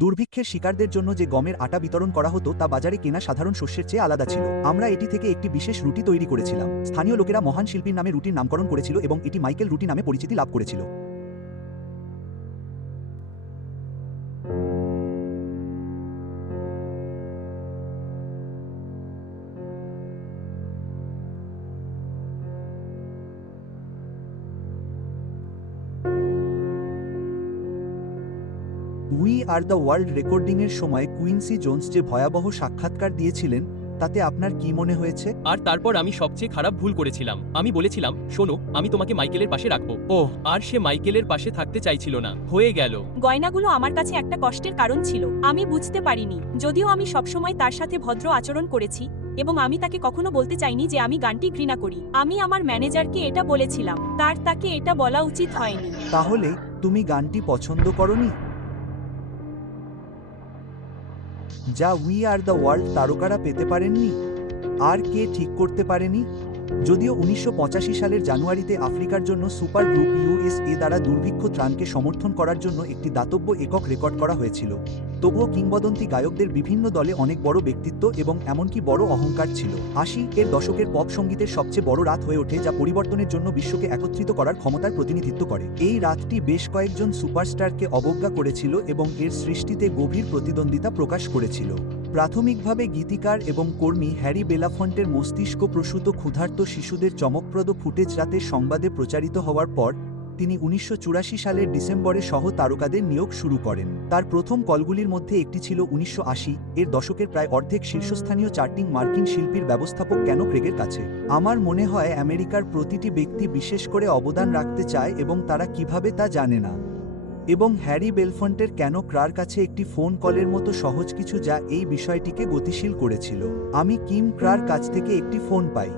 দুর্ভিক্ষের শিকারদের জন্য যে গমের আটা বিতরণ করা হতো তা বাজারে কেনা সাধারণ শস্যের চেয়ে আলাদা ছিল। আমরা এটি থেকে একটি বিশেষ রুটি তৈরি করেছিলাম। স্থানীয় লোকেরা মহান শিল্পীর নামে রুটির নামকরণ করেছিল এবং এটি মাইকেল রুটি নামে পরিচিতি লাভ করেছিল। উই আর দ্য ওয়ার্ল্ড রেকর্ডিংয়ের সময় কুইন্সি জোন্স যে ভয়াবহ সাক্ষাৎকার দিয়েছিলেন তাতে আপনার কি মনে হয়েছে? আর তারপর আমি সবচেয়ে খারাপ ভুল করেছিলাম। আমি বলেছিলাম, শোনো, আমি তোমাকে মাইকেলের পাশে রাখবো। ওহ, আর সে মাইকেলের পাশে থাকতে চাইছিল না। হয়ে গেল। গয়নাগুলো আমার কাছে একটা কষ্টের কারণ ছিল। আমি বুঝতে পারিনি, যদিও আমি সবসময় তার সাথে ভদ্র আচরণ করেছি এবং আমি তাকে কখনো বলতে চাইনি যে আমি গানটি ঘৃণা করি। আমি আমার ম্যানেজারকে এটা বলেছিলাম, তাকে এটা বলা উচিত হয়নি। তাহলে তুমি গানটি পছন্দ করনি, যা উই আর দ্য ওয়ার্ল্ড তারকারা পেতে পারেননি? আর কে ঠিক করতে পারেনি? যদিও 1985 সালের জানুয়ারিতে আফ্রিকার জন্য সুপার গ্রুপ ইউএসএ দ্বারা দুর্ভিক্ষ ত্রাণকে সমর্থন করার জন্য একটি দাতব্য একক রেকর্ড করা হয়েছিল, তবুও কিংবদন্তি গায়কদের বিভিন্ন দলে অনেক বড় ব্যক্তিত্ব এবং এমনকি বড় অহংকার ছিল। 80-এর দশকের পপ সঙ্গীতের সবচেয়ে বড় রাত হয়ে ওঠে, যা পরিবর্তনের জন্য বিশ্বকে একত্রিত করার ক্ষমতার প্রতিনিধিত্ব করে। এই রাতটি বেশ কয়েকজন সুপারস্টারকে অবজ্ঞা করেছিল এবং এর সৃষ্টিতে গভীর প্রতিদ্বন্দ্বিতা প্রকাশ করেছিল। প্রাথমিকভাবে গীতিকার এবং কর্মী হ্যারি বেলাফন্টের মস্তিষ্ক প্রসূত ক্ষুধার্ত শিশুদের চমকপ্রদ ফুটেজ রাতের সংবাদে প্রচারিত হওয়ার পর তিনি 1984 সালের ডিসেম্বরে সহ তারকাদের নিয়োগ শুরু করেন। তার প্রথম কলগুলির মধ্যে একটি ছিল 1980-এর দশকের প্রায় অর্ধেক শীর্ষস্থানীয় চার্টিং মার্কিন শিল্পীর ব্যবস্থাপক কেন ক্রেগের কাছে। আমার মনে হয় আমেরিকার প্রতিটি ব্যক্তি বিশেষ করে অবদান রাখতে চায় এবং তারা কিভাবে তা জানে না। এবং হ্যারি বেলফন্টের কেন ক্রার কাছে একটি ফোন কলের মতো সহজ কিছু যা এই বিষয়টিকে গতিশীল করেছিল। আমি কিম ক্রার কাছ থেকে একটি ফোন পাই।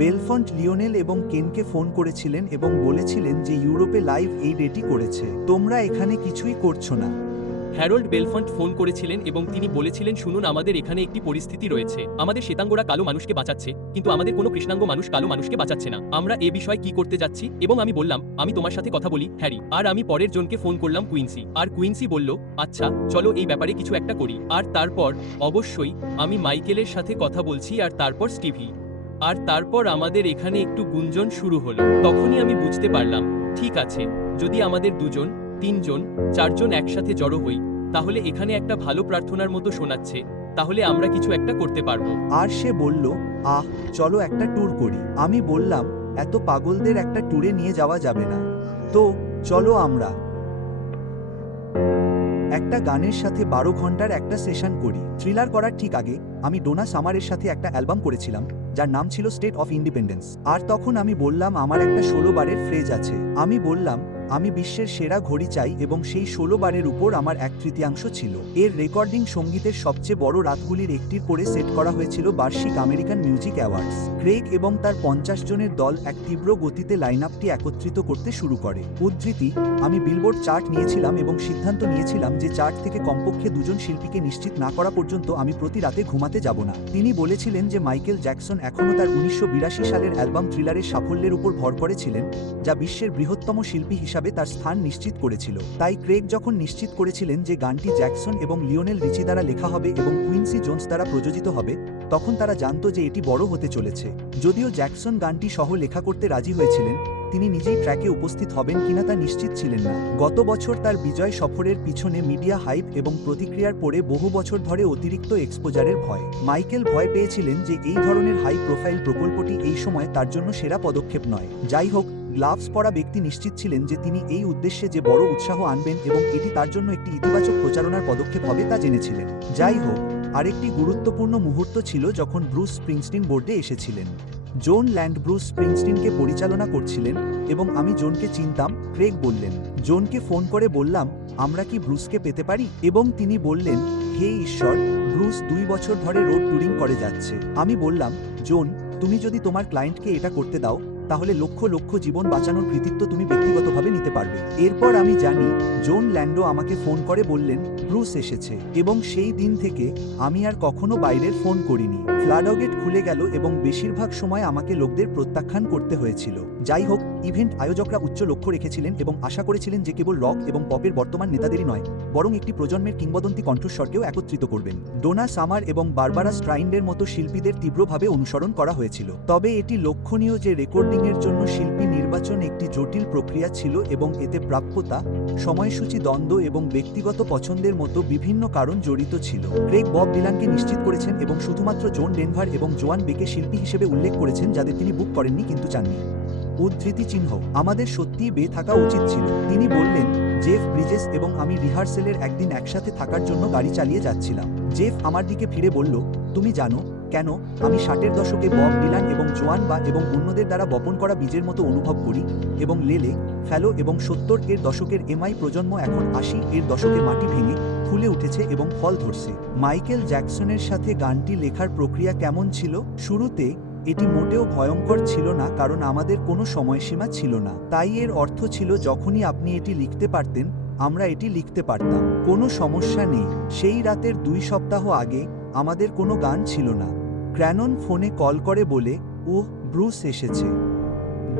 বেলফন্ট লিওনেল এবং কেনকে ফোন করেছিলেন এবং বলেছিলেন যে ইউরোপে লাইভ এইড এটি করেছে, তোমরা এখানে কিছুই করছো না। হ্যারোল্ড বেলফন্ট ফোন করেছিলেন এবং তিনি বলেছিলেন, শুনুন, আমাদের এখানে একটি পরিস্থিতি রয়েছে। আমাদের শ্বেতাঙ্গরা কালো মানুষকে বাঁচাচ্ছে, কিন্তু আমাদের কোনো কৃষ্ণাঙ্গ মানুষ কালো মানুষকে বাঁচাচ্ছে না। আমরা এ বিষয়ে কি করতে যাচ্ছি? এবং আমি বললাম, আমি তোমার সাথে কথা বলি, হ্যারি। আর আমি পরের জনকে ফোন করলাম, কুইন্সি। আর কুইন্সি বলল, আচ্ছা, চলো এই ব্যাপারে কিছু একটা করি। আর তারপর অবশ্যই আমি মাইকেলের সাথে কথা বলছি, আর তারপর স্টিভি। আর তারপর আমাদের এখানে একটু গুঞ্জন শুরু হলো। তখনই আমি বুঝতে পারলাম, ঠিক আছে, যদি আমাদের 2 জন, 3 জন, 4 জন একসাথে জড়ো হই, তাহলে এখানে একটা ভালো প্রার্থনার মতো শোনাচ্ছে, তাহলে আমরা কিছু একটা করতে পারবো। আর সে বলল, চলো একটা ট্যুর করি। আমি বললাম, এত পাগলদের একটা ট্যুরে নিয়ে যাওয়া যাবে না। তো চলো আমরা একটা গানের সাথে 12 ঘন্টার একটা সেশন করি। থ্রিলার করার ঠিক আগে আমি ডোনা সামারের সাথে একটা অ্যালবাম করেছিলাম যার নাম ছিল স্টেট অফ ইন্ডিপেন্ডেন্স। আর তখন আমি বললাম, আমার একটা 16 বারের ফ্রেজ আছে। আমি বললাম, আমি বিশ্বের সেরা ঘড়ি চাই এবং সেই 16 বারের উপর আমার 1/3 ছিল। এর রেকর্ডিং সঙ্গীতের সবচেয়ে বড় রাতগুলির একটির পরে সেট করা হয়েছিল বার্ষিক আমেরিকান মিউজিক অ্যাওয়ার্ডস। ক্রেগ এবং তার 50 জনের দল এক তীব্র গতিতে লাইনআপটি একত্রিত করতে শুরু করে। উদ্ধৃতি, আমি বিলবোর্ড চার্ট নিয়েছিলাম এবং সিদ্ধান্ত নিয়েছিলাম যে চার্ট থেকে কমপক্ষে 2 জন শিল্পীকে নিশ্চিত না করা পর্যন্ত আমি প্রতি রাতে ঘুমাতে যাব না। তিনি বলেছিলেন যে মাইকেল জ্যাকসন এখনও তার 1982 সালের অ্যালবাম থ্রিলারের সাফল্যের উপর ভর করেছিলেন, যা বিশ্বের বৃহত্তম শিল্পী হিসাবে তার স্থান নিশ্চিত করেছিল। তাই ক্রেগ যখন নিশ্চিত করেছিলেন যে গানটি জ্যাকসন এবং লিওনেল রিচি দ্বারা লেখা হবে এবং কুইন্সি জোন্স দ্বারা প্রযোজিত হবে, তখন তারা জানত যে এটি বড় হতে চলেছে। যদিও জ্যাকসন গানটি সহ লেখা করতে রাজি হয়েছিলেন, তিনি নিজেই ট্র্যাকে উপস্থিত হবেন কিনা তা নিশ্চিত ছিলেন না। গত বছর তার বিজয় সফরের পিছনে মিডিয়া হাইপ এবং প্রতিক্রিয়ার পরে বহু বছর ধরে অতিরিক্ত এক্সপোজারের ভয়। মাইকেল ভয় পেয়েছিলেন যে এই ধরনের হাই প্রোফাইল প্রকল্পটি এই সময় তার জন্য সেরা পদক্ষেপ নয়। যাই হোক, গ্লাভস পরা ব্যক্তি নিশ্চিত ছিলেন যে তিনি এই উদ্দেশ্যে যে বড় উৎসাহ আনবেন এবং এটি তার জন্য একটি ইতিবাচক প্রচারণার পদক্ষেপ হবে তা জেনেছিলেন। যাই হোক, আরেকটি গুরুত্বপূর্ণ মুহূর্ত ছিল যখন ব্রুস স্প্রিংস্টিন বোর্ডে এসেছিলেন। জন ল্যান্ড ব্রুস স্প্রিংস্টিনকে পরিচালনা করছিলেন এবং আমি জনকে চিনতাম, ক্রেগ বললেন। জনকে ফোন করে বললাম, আমরা কি ব্রুসকে পেতে পারি? এবং তিনি বললেন, হে ঈশ্বর, ব্রুস 2 বছর ধরে রোড ট্যুরিং করে যাচ্ছে। আমি বললাম, জন, তুমি যদি তোমার ক্লায়েন্টকে এটা করতে দাও, তাহলে লক্ষ লক্ষ জীবন বাঁচানোর কৃতিত্ব তুমি ব্যক্তিগতভাবে নিতে পারবে। এরপর আমি জানি জোন ল্যান্ডো আমাকে ফোন করে বললেন ব্রুস এসেছে, এবং সেই দিন থেকে আমি আর কখনো বাইরের ফোন করিনি। ফ্লাডগেট খুলে গেল এবং বেশিরভাগ সময় আমাকে লোকদের প্রত্যাখ্যান করতে হয়েছিল। যাই হোক, ইভেন্ট আয়োজকরা উচ্চ লক্ষ্য রেখেছিলেন এবং আশা করেছিলেন যে কেবল রক এবং পপের বর্তমান নেতাদেরই নয়, বরং একটি প্রজন্মের কিংবদন্তি কণ্ঠস্বরকেও একত্রিত করবেন। ডোনা সামার এবং বারবারা স্ট্রাইন্ডের মতো শিল্পীদের তীব্রভাবে অনুসরণ করা হয়েছিল। তবে এটি লক্ষণীয় যে রেকর্ডিংয়ের জন্য শিল্পী নির্বাচন একটি জটিল প্রক্রিয়া ছিল এবং এতে প্রাপ্যতা, সময়সূচি দ্বন্দ্ব এবং ব্যক্তিগত পছন্দের মতো বিভিন্ন কারণ জড়িত ছিল। ক্রেগ বব ডিলানকে নিশ্চিত করেছেন এবং শুধুমাত্র জন ডেনভার এবং জোয়ান বেকে শিল্পী হিসেবে উল্লেখ করেছেন যাদের তিনি বুক করেননি কিন্তু চাননি। উদ্ধৃতি চিহ্ন আমাদের সত্যিই বে থাকা উচিত ছিল। তিনি বললেন, জেফ ব্রিজেস এবং আমি রিহার্সেলের একদিন একসাথে থাকার জন্য গাড়ি চালিয়ে যাচ্ছিলাম। জেফ আমার দিকে ফিরে বলল, তুমি জানো কেন আমি 60-এর দশকে বব ডিলান এবং জোয়ান বা এবং অন্যদের দ্বারা বপন করা বীজের মতো অনুভব করি, এবং লেলে ফ্যালো এবং 70-এর দশকের এমআই প্রজন্ম এখন 80-এর দশকে মাটি ভেঙে ফুলে উঠেছে এবং ফল ধরছে। মাইকেল জ্যাকসনের সাথে গানটি লেখার প্রক্রিয়া কেমন ছিল? শুরুতে এটি মোটেও ভয়ঙ্কর ছিল না, কারণ আমাদের কোনো সময়সীমা ছিল না। তাই এর অর্থ ছিল যখনই আপনি এটি লিখতে পারতেন, আমরা এটি লিখতে পারতাম, কোনো সমস্যা নেই। সেই রাতের 2 সপ্তাহ আগে আমাদের কোনো গান ছিল না। ক্র্যানন ফোনে কল করে বলে, ওহ, ব্রুস এসেছে,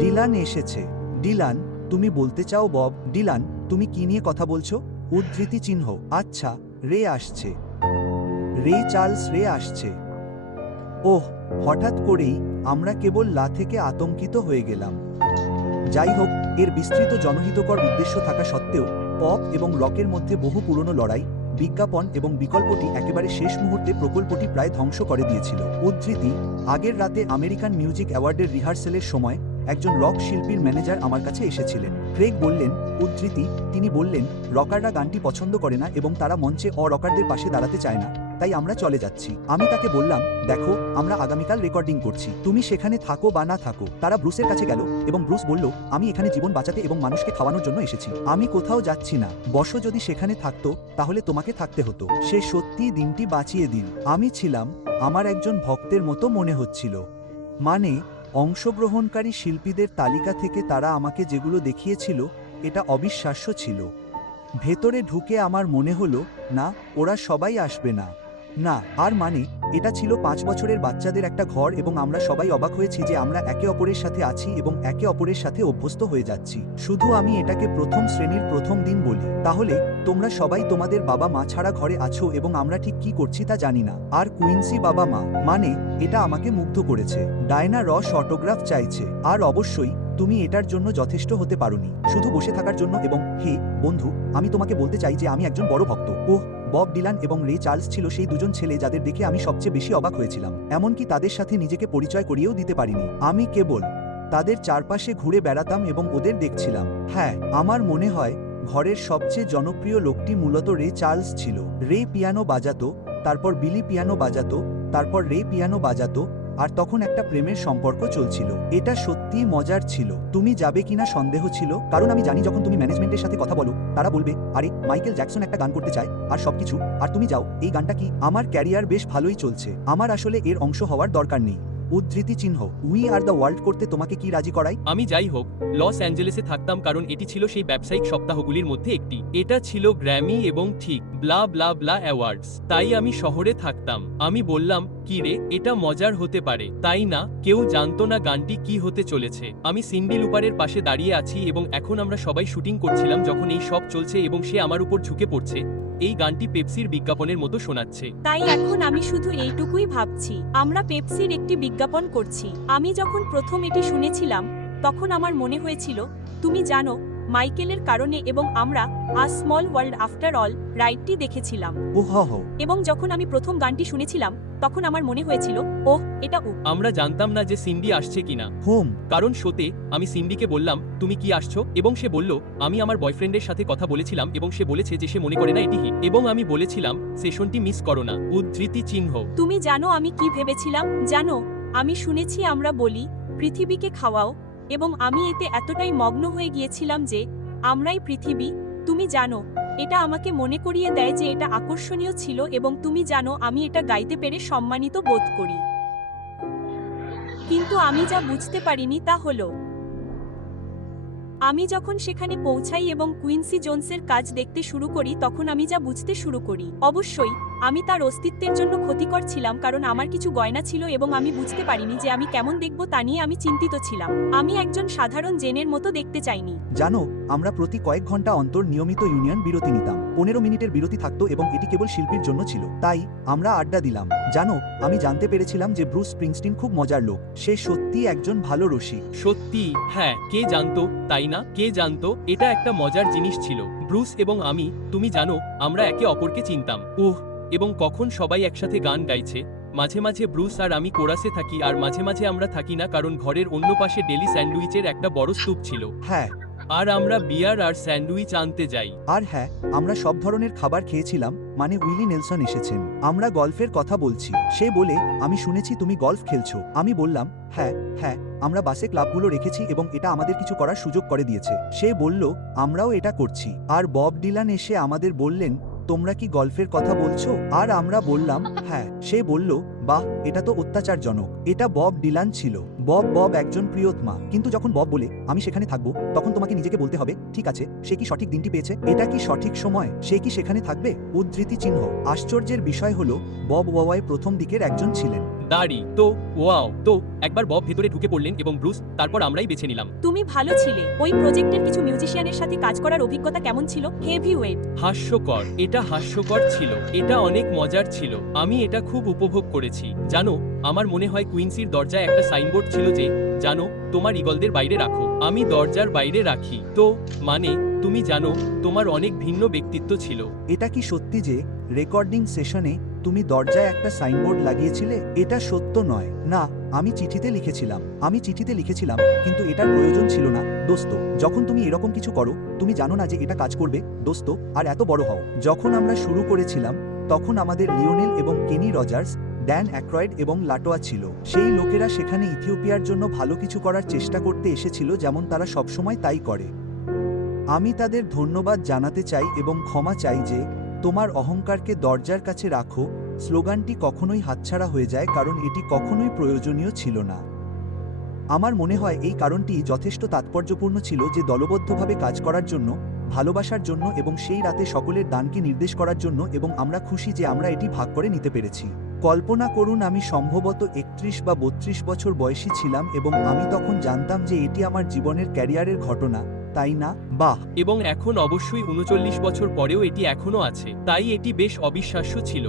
ডিলান এসেছে। ডিলান, তুমি বলতে চাও বব ডিলান, তুমি কি নিয়ে কথা বলছো? উদ্ধৃতি চিহ্ন আচ্ছা, রে আসছে, রে চার্লস রে আসছে। ওহ, হঠাৎ করেই আমরা কেবল লা থেকে আতঙ্কিত হয়ে গেলাম। যাই হোক, এর বিস্তৃত জনহিতকর উদ্দেশ্য থাকা সত্ত্বেও পপ এবং রকের মধ্যে বহু পুরনো লড়াই, বিজ্ঞাপন এবং বিকল্পটি একেবারে শেষ মুহূর্তে প্রকল্পটি প্রায় ধ্বংস করে দিয়েছিল। উদ্ধৃতি আগের রাতে আমেরিকান মিউজিক অ্যাওয়ার্ডের রিহার্সেলের সময় একজন রক শিল্পীর ম্যানেজার আমার কাছে এসেছিলেন। ক্রেগ বললেন, উদ্ধৃতি তিনি বললেন, রকাররা গানটি পছন্দ করে না এবং তারা মঞ্চে রকারদের পাশে দাঁড়াতে চায় না, তাই আমরা চলে যাচ্ছি। আমি তাকে বললাম, দেখো, আমরা আগামীকাল রেকর্ডিং করছি, তুমি সেখানে থাকো বা না থাকো। তারা ব্রুসের কাছে গেল এবং ব্রুস বলল, আমি এখানে জীবন বাঁচাতে এবং মানুষকে খাওয়ানোর জন্য এসেছি, আমি কোথাও যাচ্ছি না। বসো, যদি সেখানে থাকতো তাহলে তোমাকে থাকতে হতো। সে সত্যিই দিনটি বাঁচিয়ে দিন। আমি ছিলাম আমার একজন ভক্তের মতো মনে হচ্ছিল। মানে, অংশগ্রহণকারী শিল্পীদের তালিকা থেকে তারা আমাকে যেগুলো দেখিয়েছিল, এটা অবিশ্বাস্য ছিল। ভেতরে ঢুকে আমার মনে হলো, না, ওরা সবাই আসবে না। না, আর মানে, এটা ছিল 5 বছরের বাচ্চাদের একটা ঘর এবং আমরা সবাই অবাক হয়েছি যে আমরা একে অপরের সাথে আছি এবং একে অপরের সাথে অভ্যস্ত হয়ে যাচ্ছি। শুধু আমি এটাকে প্রথম শ্রেণীর প্রথম দিন বলি। তাহলে তোমরা সবাই তোমাদের বাবা মা ছাড়া ঘরে আছো এবং আমরা ঠিক কি করছি তা জানি না। আর কুইন্সি বাবা মা, মানে, এটা আমাকে মুগ্ধ করেছে। ডায়না রস অটোগ্রাফ চাইছে। আর অবশ্যই তুমি এটার জন্য যথেষ্ট হতে পারোনি শুধু বসে থাকার জন্য। এবং হে বন্ধু, আমি তোমাকে বলতে চাই যে আমি একজন বড় ভক্ত। ওহ, বব ডিলান এবং রে চার্লস ছিল সেই দুজন ছেলে যাদের দেখে আমি সবচেয়ে বেশি অবাক হয়েছিলাম। এমনকি তাদের সাথে নিজেকে পরিচয় করিয়েও দিতে পারিনি। আমি কেবল তাদের চারপাশে ঘুরে বেড়াতাম এবং ওদের দেখছিলাম। হ্যাঁ, আমার মনে হয় ঘরের সবচেয়ে জনপ্রিয় লোকটি মূলত রে চার্লস ছিল। রে পিয়ানো বাজাতো, তারপর বিলি পিয়ানো বাজাতো, তারপর রে পিয়ানো বাজাতো, আর তখন একটা প্রেমের সম্পর্ক চলছিল। এটা সত্যিই মজার ছিল। তুমি যাবে কিনা সন্দেহ ছিল, কারণ আমি জানি যখন তুমি ম্যানেজমেন্টের সাথে কথা বলো তারা বলবে, আরে মাইকেল জ্যাকসন একটা গান করতে চায় আর সবকিছু, আর তুমি যাও, এই গানটা কি? আমার ক্যারিয়ার বেশ ভালোই চলছে, আমার আসলে এর অংশ হওয়ার দরকার নেই। উদ্ধৃতি চিহ্ন উই আর দ্য ওয়ার্ল্ড করতে তোমাকে কি রাজি করাই? আমি যাই হোক লস অ্যাঞ্জেলেসে থাকতাম কারণ এটি ছিল সেই ব্যবসায়িক সপ্তাহগুলির মধ্যে একটি। এটা ছিল গ্র্যামি এবং ঠিক ব্লা ব্লা ব্লা অ্যাওয়ার্ডস, তাই আমি শহরে থাকতাম। আমি বললাম, কি রে, এটা মজার হতে পারে, তাই না? কেউ জানতো না গানটি কি হতে চলেছে। আমি সিন্ডি লুপারের পাশে দাঁড়িয়ে আছি এবং এখন আমরা সবাই শুটিং করছিলাম যখন এই সব চলছে এবং সে আমার উপর ঝুঁকে পড়ছে। এই গানটি পেপসির বিজ্ঞাপনের মতো শোনাচ্ছে। তাই এখন আমি শুধু এইটুকুই ভাবছি, আমরা পেপসির একটি বিজ্ঞাপন করছি। আমি যখন প্রথম এটি শুনেছিলাম তখন আমার মনে হয়েছিল, তুমি জানো, মাইকেলের কারণে এবং আমরা a small world after all রাইটটি দেখেছিলাম। ওহ, এবং যখন আমি প্রথম গানটি শুনেছিলাম তখন আমার মনে হয়েছিল, ওহ, এটা আমরা জানতাম না যে সিন্ডি আসছে কিনা। হোম, কারণ শোতে আমি সিন্ডিকে বললাম, তুমি কি আসছো, এবং সে বলল, আমি আমার বয়ফ্রেন্ডের সাথে কথা বলেছিলাম এবং সে বলেছে যে সে মনে করে না এটি হিট, এবং আমি বলেছিলাম সেশনটি মিস করো না। উদ্ধৃতি চিহ্ন তুমি জানো আমি কি ভেবেছিলাম? জানো, আমি শুনেছি আমরা বলি পৃথিবীকে খাওয়াও, এবং আমি এতে এতটাই মগ্ন হয়ে গিয়েছিলাম যে আমরাই পৃথিবী। তুমি জানো, এটা আমাকে মনে করিয়ে দেয় যে এটা আকর্ষণীয় ছিল, এবং তুমি জানো আমি এটা গাইতে পেরে সম্মানিত বোধ করি। কিন্তু আমি যা বুঝতে পারিনি তা হলো আমি যখন সেখানে পৌঁছাই এবং কুইন্সি জোনসের কাজ দেখতে শুরু করি তখন আমি যা বুঝতে শুরু করি অবশ্যই আমি তার অস্তিত্বের জন্য ক্ষতিকর ছিলাম কারণ আমার কিছু গয়না ছিল এবং আমি বুঝতে পারিনি যে আমি কেমন দেখব তা নিয়ে আমি চিন্তিত ছিলাম আমি একজন সাধারণ জেনের মতো দেখতে চাইনি জানো, আমরা প্রতি কয়েক ঘন্টা অন্তর নিয়মিত ইউনিয়ন বিরতি নিতাম। 15 মিনিটের বিরতি থাকতো এবং এটি কেবল শিল্পীর জন্য ছিল। তাই আমরা আড্ডা দিলাম। জানো, আমি জানতে পেরেছিলাম যে ব্রুস স্প্রিংস্টিন খুব মজার লোক। সে সত্যিই একজন ভালো রসিক। সত্যি, হ্যাঁ, কে জানতো, তাই না? কে জানতো? এটা একটা মজার জিনিস ছিল। ব্রুস এবং আমি, তুমি জানো, আমরা একে অপরকে চিনতাম। এবং কখন সবাই একসাথে গান গাইছে, মাঝে মাঝে ব্রুস আর আমি কোরাসে থাকি আর মাঝে মাঝে আমরা থাকি না কারণ ঘরের অন্য পাশে ডেলি স্যান্ডউইচের একটা বড় স্তূপ ছিল। হ্যাঁ, আর আমরা বিয়ার আর স্যান্ডউইচ আনতে যাই। আর হ্যাঁ, আমরা সব ধরনের খাবার খেয়েছিলাম। মানে উইলি নেলসন এসেছেন। আমরা গল্ফের কথা বলছি। সে বলে, আমি শুনেছি তুমি গল্ফ খেলছো। আমি বললাম, হ্যাঁ হ্যাঁ, আমরা বাসে ক্লাবগুলো রেখেছি এবং এটা আমাদের কিছু করার সুযোগ করে দিয়েছে। সে বলল, আমরাও এটা করছি। আর বব ডিলান এসে আমাদের বললেন, তোমরা কি গল্ফের কথা বলছো? আর আমরা বললাম, হ্যাঁ। সে বলল, বাহ, এটা তো অত্যাচারজনক। এটা বব ডিলান ছিল। বব একজন প্রিয়তমা। কিন্তু যখন বব বলে, আমি সেখানে থাকবো, তখন তোমাকে নিজেকে বলতে হবে, ঠিক আছে, সে কি সঠিক দিনটি পেয়েছে? এটা কি সঠিক সময়? সে কি সেখানে থাকবে? উদ্ধৃতি চিহ্ন। আশ্চর্যের বিষয় হলো, বব ওয়াওয়াই প্রথম দিকের একজন ছিলেন। দাড়ি তো, ওয়াও। তো একবার বব ভেতরে ঢুকে পড়লেন এবং ব্রুস, তারপর আমরাই বেছে নিলাম। তুমি ভালো ছিলে। ওই প্রজেক্টের কিছু মিউজিশিয়ানের সাথে কাজ করার অভিজ্ঞতা কেমন ছিল? Heavy weight. হাস্যকর। এটা হাস্যকর ছিল। এটা অনেক মজার ছিল। আমি এটা খুব উপভোগ করেছি। জানো, আমার মনে হয় কুইন্সির দরজায় একটা সাইনবোর্ড ছিল যে, জানো, তোমার ইগলদের বাইরে রাখো। আমি দরজার বাইরে রাখি। তো মানে, তুমি জানো, তোমার অনেক ভিন্ন ব্যক্তিত্ব ছিল। এটা কি সত্যি যে রেকর্ডিং সেশনে তুমি দরজায় একটা সাইনবোর্ড লাগিয়েছিলে? এটা সত্য নয়। না, আমি চিঠিতে লিখেছিলাম, কিন্তু এটার প্রয়োজন ছিল না। দোস্ত, যখন তুমি এরকম কিছু করো, তুমি জানো না যে এটা কাজ করবে, দোস্ত, আর এত বড় হও। যখন আমরা শুরু করেছিলাম, তখন আমাদের লিওনেল এবং কেনি রজার্স, ড্যান অ্যাক্রয়েড এবং লাটোয়া ছিল। সেই লোকেরা সেখানে ইথিওপিয়ার জন্য ভালো কিছু করার চেষ্টা করতে এসেছিল, যেমন তারা সবসময় তাই করে। আমি তাদের ধন্যবাদ জানাতে চাই এবং ক্ষমা চাই যে, তোমার অহংকারকে দরজার কাছে রাখো স্লোগানটি কখনোই হাতছাড়া হয়ে যায় কারণ এটি কখনোই প্রয়োজনীয় ছিল না। আমার মনে হয় এই কারণটি যথেষ্ট তাৎপর্যপূর্ণ ছিল যে দলবদ্ধভাবে কাজ করার জন্য, ভালোবাসার জন্য এবং সেই রাতে সকলের দানকে নির্দেশ করার জন্য, এবং আমরা খুশি যে আমরা এটি ভাগ করে নিতে পেরেছি। কল্পনা করুন, আমি সম্ভবত 31 বা 32 বছর বয়সী ছিলাম এবং আমি তখন জানতাম যে এটি আমার জীবনের ক্যারিয়ারের ঘটনা, তাই না? বাহ। এবং এখন অবশ্যই 39 বছর পরেও এটি এখনো আছে। তাই এটি বেশ অবিশ্বাস্য ছিল।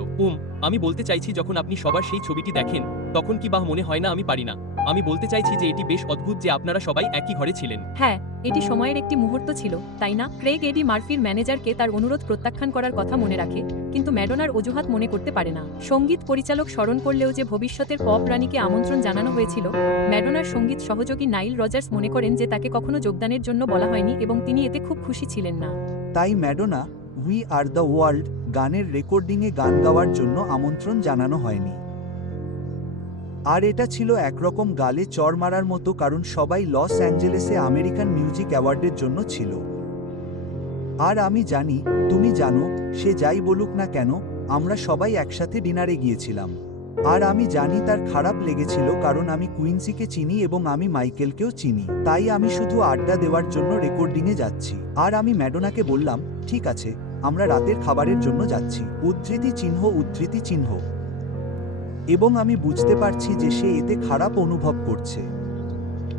আমি বলতে চাইছি, যখন আপনি সবার সেই ছবিটি দেখেন, তখন কি বাহ মনে হয় না? আমি পারি না। আমি বলতে চাইছি যে এটি বেশ অদ্ভুত যে আপনারা সবাই একই ঘরে ছিলেন। হ্যাঁ, এটি সময়ের একটি মুহূর্ত ছিল, তাই না? ক্রেগ এডি মার্ফির ম্যানেজারকে তার অনুরোধ প্রত্যাখ্যান করার কথা মনে রাখে, কিন্তু ম্যাডোনার অজুহাত মনে করতে পারে না। সঙ্গীত পরিচালক স্মরণ করলেও যে ভবিষ্যতের পপ রানীকে আমন্ত্রণ জানানো হয়েছিল, ম্যাডোনার সঙ্গীত সহযোগী নাইল রজার্স মনে করেন যে তাকে কখনো যোগদানের জন্য বলা হয়নি এবং তিনি এতে খুব খুশি ছিলেন না। তাই Madonna we are the world গানের রেকর্ডিংয়ে গান গাওয়ার জন্য আমন্ত্রণ জানানো হয়নি। আর এটা ছিল একরকম গালে চড় মারার মতো, কারণ সবাই লস অ্যাঞ্জেলেসে আমেরিকান মিউজিক অ্যাওয়ার্ডের জন্য ছিল। আর আমি জানি, তুমি জানো, সে যাই বলুক না কেন, আমরা সবাই একসাথে ডিনারে গিয়েছিলাম। আর আমি জানি তার খারাপ লেগেছিল কারণ আমি কুইন্সিকে চিনি এবং আমি মাইকেলকেও চিনি। তাই আমি শুধু আড্ডা দেওয়ার জন্য রেকর্ডিংয়ে যাচ্ছি। আর আমি ম্যাডোনাকে বললাম, ঠিক আছে, আমরা রাতের খাবারের জন্য যাচ্ছি। উদ্ধৃতি চিহ্ন। এবং আমি বুঝতে পারছি যে সে এতে খারাপ অনুভব করছে।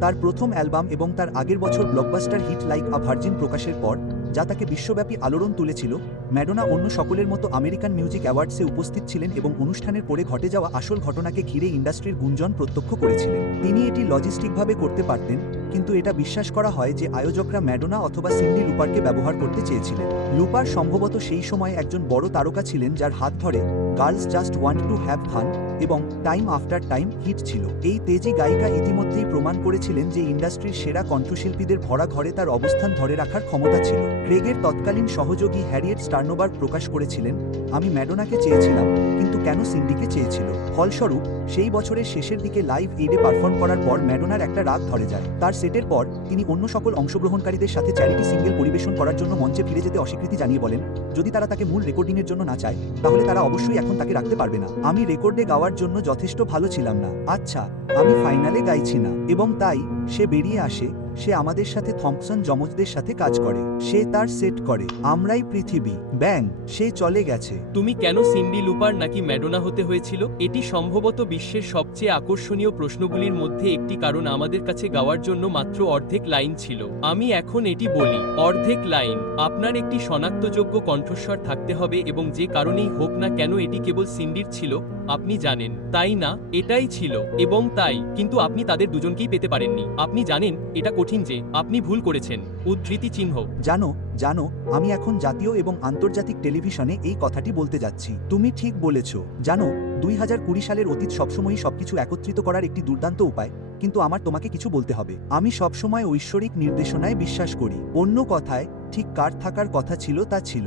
তার প্রথম অ্যালবাম এবং তার আগের বছর blockbuster hit like a virgin প্রকাশের পর, যা তাকে বিশ্বব্যাপী আলোড়ন তুলেছিল, ম্যাডোনা অন্য সকলের মতো আমেরিকান মিউজিক অ্যাওয়ার্ডসে উপস্থিত ছিলেন এবং অনুষ্ঠানের পরে ঘটে যাওয়া আসল ঘটনাকে ঘিরে ইন্ডাস্ট্রির গুঞ্জন প্রত্যক্ষ করেছিলেন। তিনি এটি লজিস্টিকভাবে করতে পারতেন, কিন্তু এটা বিশ্বাস করা হয় যে আয়োজকরা ম্যাডোনা অথবা সিন্ডি লুপারকে ব্যবহার করতে চেয়েছিলেন। লুপার সম্ভবত সেই সময় একজন বড় তারকা ছিলেন যার হাত ধরে girls just want to have fun এবং টাইম আফটার টাইম হিট ছিল। এই তেজি গায়িকা ইতিমধ্যেই প্রমাণ করেছিলেন যে ইন্ডাস্ট্রির সেরা কণ্ঠশিল্পীদের ভরা ঘরে তার অবস্থান ধরে রাখার ক্ষমতা ছিল। ক্রেগের তৎকালীন সহযোগী হ্যারিয়েট স্টার্নোবার্গ প্রকাশ করেছিলেন, আমি ম্যাডোনাকে চেয়েছিলাম, কিন্তু কেন সিন্ডিকে চেয়েছিল। ফলস্বরূপ, সেই বছরের শেষের দিকে লাইভ এইডে পারফর্ম করার পর ম্যাডোনা ম্যাডোনার একটা রাগ ধরে যায়। তার সেটের পর তিনি অন্য সকল অংশগ্রহণকারীদের সাথে চ্যারিটি সিঙ্গেল পরিবেশন করার জন্য মঞ্চে ফিরে যেতে অস্বীকৃতি জানিয়ে বলেন, যদি তারা তাকে মূল রেকর্ডিংয়ের জন্য না চায় তাহলে তারা অবশ্যই এখন তাকে রাখতে পারবে না। আমি রেকর্ডে গাওয়ার জন্য যথেষ্ট ভালো ছিলাম না। আচ্ছা, আমি ফাইনালে গাইছি না। এবং তাই সে বেরিয়ে আসে। সে আমাদের সাথে থম্পসন যমজদের সাথে কাজ করে। সে তার সেট করে। আমরাই পৃথিবী। ব্যাং, সে চলে গেছে। তুমি কেন সিন্ডি লুপার নাকি ম্যাডোনা হতে হয়েছিল? এটি সম্ভবত বিশ্বের সবচেয়ে আকর্ষণীয় প্রশ্নগুলির মধ্যে একটি, কারণ আমাদের কাছে গাওয়ার জন্য মাত্র অর্ধেক লাইন ছিল। আমি এখন এটি বলি, অর্ধেক লাইন। আপনার একটি শনাক্তযোগ্য কণ্ঠস্বর থাকতে হবে এবং যে কারণেই হোক না কেন এটি কেবল সিন্ডির ছিল, আপনি জানেন, তাই না? এটাই ছিল। এবং তাই, কিন্তু আপনি তাদের দুজনকেই পেতে পারেননি। আপনি জানেন এটা কঠিন যে আপনি ভুল করেছেন। উদ্ধৃতি চিহ্ন। জানো জানো আমি এখন জাতীয় এবং আন্তর্জাতিক টেলিভিশনে এই কথাটি বলতে যাচ্ছি। তুমি ঠিক বলেছ। জানো 2020 সালের অতীত সবসময়ই সবকিছু একত্রিত করার একটি দুর্দান্ত উপায়, কিন্তু আমার তোমাকে কিছু বলতে হবে। আমি সবসময় ঐশ্বরিক নির্দেশনায় বিশ্বাস করি। অন্য কথায়, ঠিক কার থাকার কথা ছিল তা ছিল।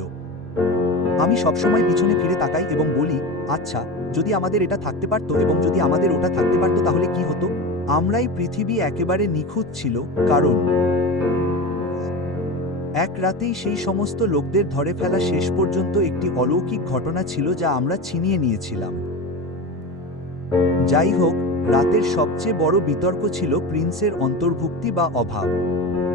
আমি সবসময় পিছনে ফিরে তাকাই এবং বলি, আচ্ছা, যদি আমাদের এটা থাকতে পারত এবং যদি আমাদের ওটা থাকতে পারত তাহলে কি হতো? আমরাই পৃথিবী একেবারে নিখুঁত ছিল, কারণ এক রাতেই সেই সমস্ত লোকদের ধরে ফেলা শেষ পর্যন্ত একটি অলৌকিক ঘটনা ছিল যা আমরা ছিনিয়ে নিয়েছিলাম। যাই হোক, রাতের সবচেয়ে বড় বিতর্ক ছিল প্রিন্সের অন্তর্ভুক্তি বা অভাব।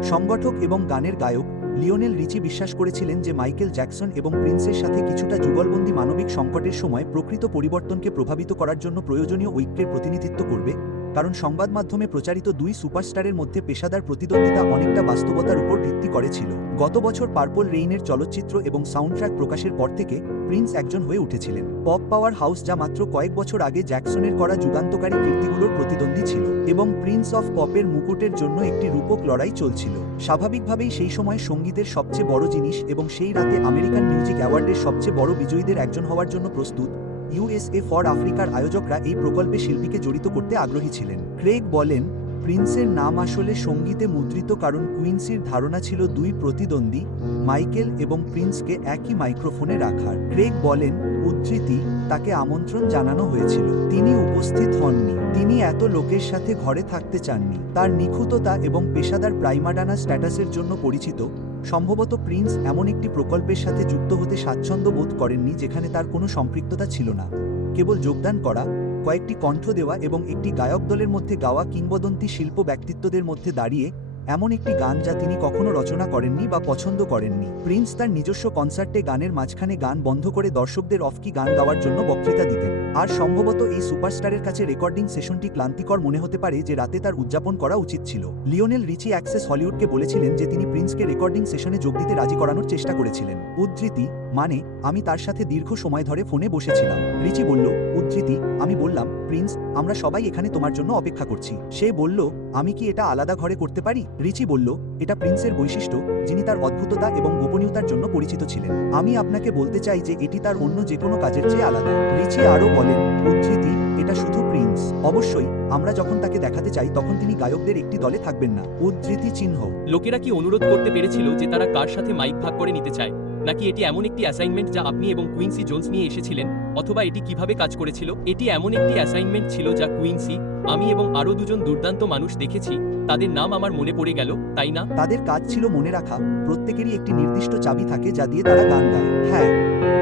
সংগঠক এবং গানের গায়ক লিওনেল রিচি বিশ্বাস করেছিলেন যে মাইকেল জ্যাকসন এবং প্রিন্সের সাথে কিছুটা যুগলবন্দি মানবিক সংকটের সময় প্রকৃত পরিবর্তনকে প্রভাবিত করার জন্য প্রয়োজনীয় ঐক্যের প্রতিনিধিত্ব করবে, কারণ সংবাদ মাধ্যমে প্রচারিত দুই সুপারস্টারের মধ্যে পেশাদার প্রতিদ্বন্দ্বিতা অনেকটা বাস্তবতার উপর ভিত্তি করেছিল। গত বছর পার্পল রেইনের চলচ্চিত্র এবং সাউন্ডট্র্যাক প্রকাশের পর থেকে প্রিন্স একজন হয়ে উঠেছিলেন পপ পাওয়ার হাউস, যা মাত্র কয়েক বছর আগে জ্যাকসনের করা যুগান্তকারী কীর্তিগুলোর প্রতিদ্বন্দ্বী ছিল, এবং প্রিন্স অফ পপের মুকুটের জন্য একটি রূপক লড়াই চলছিল। স্বাভাবিকভাবেই সেই সময় সঙ্গীতের সবচেয়ে বড় জিনিস এবং সেই রাতে আমেরিকান মিউজিক অ্যাওয়ার্ডের সবচেয়ে বড় বিজয়ীদের একজন হওয়ার জন্য প্রস্তুত ইউএসএ ফর আফ্রিকার আয়োজকরা এই প্রকল্পে শিল্পীকে জড়িত করতে আগ্রহী ছিলেন। ক্রেগ বলেন, প্রিন্সের নাম আসলে সঙ্গীতে মুদ্রিত কারণ কুইন্সির ধারণা ছিল দুই প্রতিদ্বন্দ্বী মাইকেল এবং প্রিন্সকে একই মাইক্রোফোনে রাখার। ক্রেগ বলেন, উদ্ধৃতি, তাকে আমন্ত্রণ জানানো হয়েছিল, তিনি উপস্থিত হননি। তিনি এত লোকের সাথে ঘরে থাকতে চাননি। তার নিখুঁততা এবং পেশাদার প্রাইমাডানা স্ট্যাটাসের জন্য পরিচিত। সম্ভবত প্রিন্স এমন একটি প্রকল্পের সাথে যুক্ত হতে স্বাচ্ছন্দ্য বোধ করেননি যেখানে তার কোনো সম্পৃক্ততা ছিল না। কেবল যোগদান করা, কয়েকটি কণ্ঠ দেওয়া এবং একটি গায়ক দলের মধ্যে গাওয়া কিংবদন্তি শিল্প ব্যক্তিত্বদের মধ্যে দাঁড়িয়ে এমন একটি গান যা তিনি কখনো রচনা করেননি বা পছন্দ করেননি। প্রিন্স তার নিজস্ব কনসার্টে গানের মাঝখানে গান বন্ধ করে দর্শকদের অফকি গান গাওয়ার জন্য বক্তৃতা দিতেন। আর সম্ভবত এই সুপারস্টারের কাছে রেকর্ডিং সেশনটি ক্লান্তিকর মনে হতে পারে যে রাতে তার উদযাপন করা উচিত ছিল। লিওনেল রিচি অ্যাক্সেস হলিউডকে বলেছিলেন যে তিনি প্রিন্সকে রেকর্ডিং সেশনে যোগ দিতে রাজি করানোর চেষ্টা করেছিলেন। উদ্ধৃতি, মানে, আমি তার সাথে দীর্ঘ সময় ধরে ফোনে বসেছিলাম। রিচি বলল, উদ্ধৃতি, আমি বললাম, প্রিন্স, আমরা সবাই এখানে তোমার জন্য অপেক্ষা করছি। সে বলল, আমি কি এটা আলাদা ঘরে করতে পারি? রিচি বলল, এটা প্রিন্সের বৈশিষ্ট্য, যিনি তার অদ্ভুততা এবং গোপনীয়তার জন্য পরিচিত ছিলেন। আমি আপনাকে বলতে চাই যে এটি তার অন্য যে কোনো কাজের চেয়ে আলাদা। রিচি আরও বলেন, উদ্ধৃতি, এটা শুধু প্রিন্স। অবশ্যই, আমরা যখন তাকে দেখাতে চাই তখন তিনি গায়কদের একটি দলে থাকবেন না। উদ্ধৃতি চিহ্ন। লোকেরা কি অনুরোধ করতে পেরেছিল যে তারা কার সাথে মাইক ভাগ করে নিতে চায়? নাকি এটি এমন একটি অ্যাসাইনমেন্ট যা আপনি এবং কুইন্সি জোন্স নিয়ে এসেছিলেন? অথবা এটি কিভাবে কাজ করেছিল? এটি এমন একটি অ্যাসাইনমেন্ট ছিল যা কুইন্সি, আমি এবং আরও দুজন দুর্দান্ত মানুষ দেখেছি, তাদের নাম আমার মনে পড়ে গেল, তাই না? তাদের কাজ ছিল মনে রাখা, প্রত্যেকেরই একটি নির্দিষ্ট চাবি থাকে যা দিয়ে তারা গান গায়। হ্যাঁ,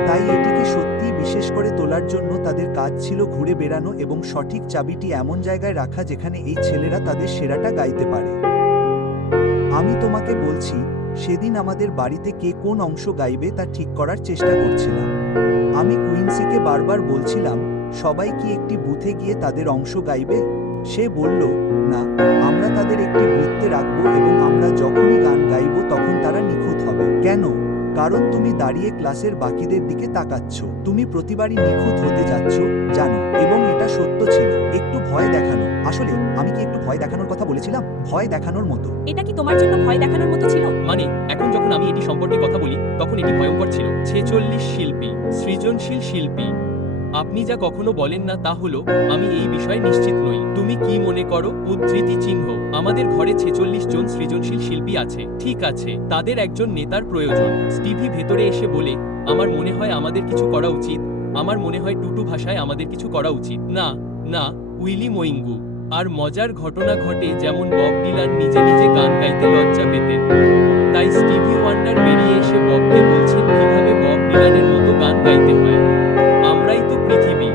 তাই এটিকে সত্যিই বিশেষ করে তোলার জন্য তাদের কাজ ছিল ঘুরে বেড়ানো এবং সঠিক চাবিটি এমন জায়গায় রাখা যেখানে এই ছেলেরা তাদের সেরাটা গাইতে পারে। আমি তোমাকে বলছি, সেদিন আমাদের বাড়িতে কে কোন অংশ গাইবে তা ঠিক করার চেষ্টা করছিলাম। আমি কুইন্সিকে বারবার বলছিলাম, সবাই কি একটি বুথে গিয়ে তাদের অংশ গাইবে? সে বলল, না, আমরা তাদের একটি বৃত্তে রাখবো এবং আমরা যখনই গান গাইব তখন তারা নিখুঁত হবে। কেন? কারণ তুমি দাঁড়িয়ে ক্লাসের বাকিদের দিকে তাকাচ্ছ। তুমি প্রতিবারই নিখুঁত হতে যাচ্ছ, জানো, এবং এটা সত্য ছিল। একটু ভয় দেখানো। আসলে আমি কি একটু ভয় দেখানোর কথা বলেছিলাম? ভয় দেখানোর মতো। এটা কি তোমার জন্য ভয় দেখানোর মতো ছিল? মানে, এখন যখন আমি এটি সম্পর্কে কথা বলি তখন এটি ভয়ঙ্কর ছিল। 46 শিল্পী, সৃজনশীল শিল্পী। আপনি যা কখনো বলেন না তা হলো, আমি এই বিষয়ে নিশ্চিত নই। তুমি কি মনে করো? উদ্ধৃতি চিহ্ন। আমাদের ঘরে 46 জন সৃজনশীল শিল্পী আছে। ঠিক আছে, তাদের একজন নেতার প্রয়োজন। স্টিভি ভেতরে এসে বলে, আমার মনে হয় আমাদের কিছু করা উচিত। আমার মনে হয় টুটু ভাষায় আমাদের কিছু করা উচিত। না, না, উইলি মোইঙ্গু। আর মজার ঘটনা ঘটে যেমন বব ডিলান নিজে নিজে গান গাইতে লজ্জা পেতেন, তাই স্টিভি ওয়ান্ডার বেরিয়ে এসে ববকে বলছেন কিভাবে বব ডিলানের মতো গান গাইতে হয়। আমরাই তো পৃথিবী,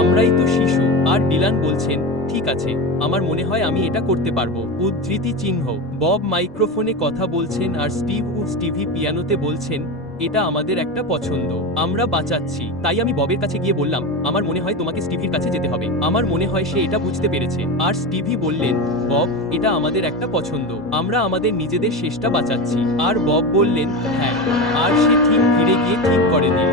আমরাই তো শিশু। আর ডিলান বলছেন ঠিক আছে, আমার মনে হয় আমি এটা করতে পারবো। উদ্ধৃতি চিহ্ন। বব মাইক্রোফোনে কথা বলছেন আর স্টিভি পিয়ানোতে বলছেন এটা আমাদের একটা পছন্দ, আমরা বাঁচাচ্ছি। তাই আমি ববের কাছে গিয়ে বললাম আমার মনে হয় তোমাকে স্টিভির কাছে যেতে হবে, আমার মনে হয় সে এটা বুঝতে পেরেছে। আর স্টিভি বললেন বব এটা আমাদের একটা পছন্দ, আমরা আমাদের নিজেদের শেষটা বাঁচাচ্ছি। আর বব বললেন হ্যাঁ। আর সে ঠিক ফিরে গিয়ে ঠিক করে দিল।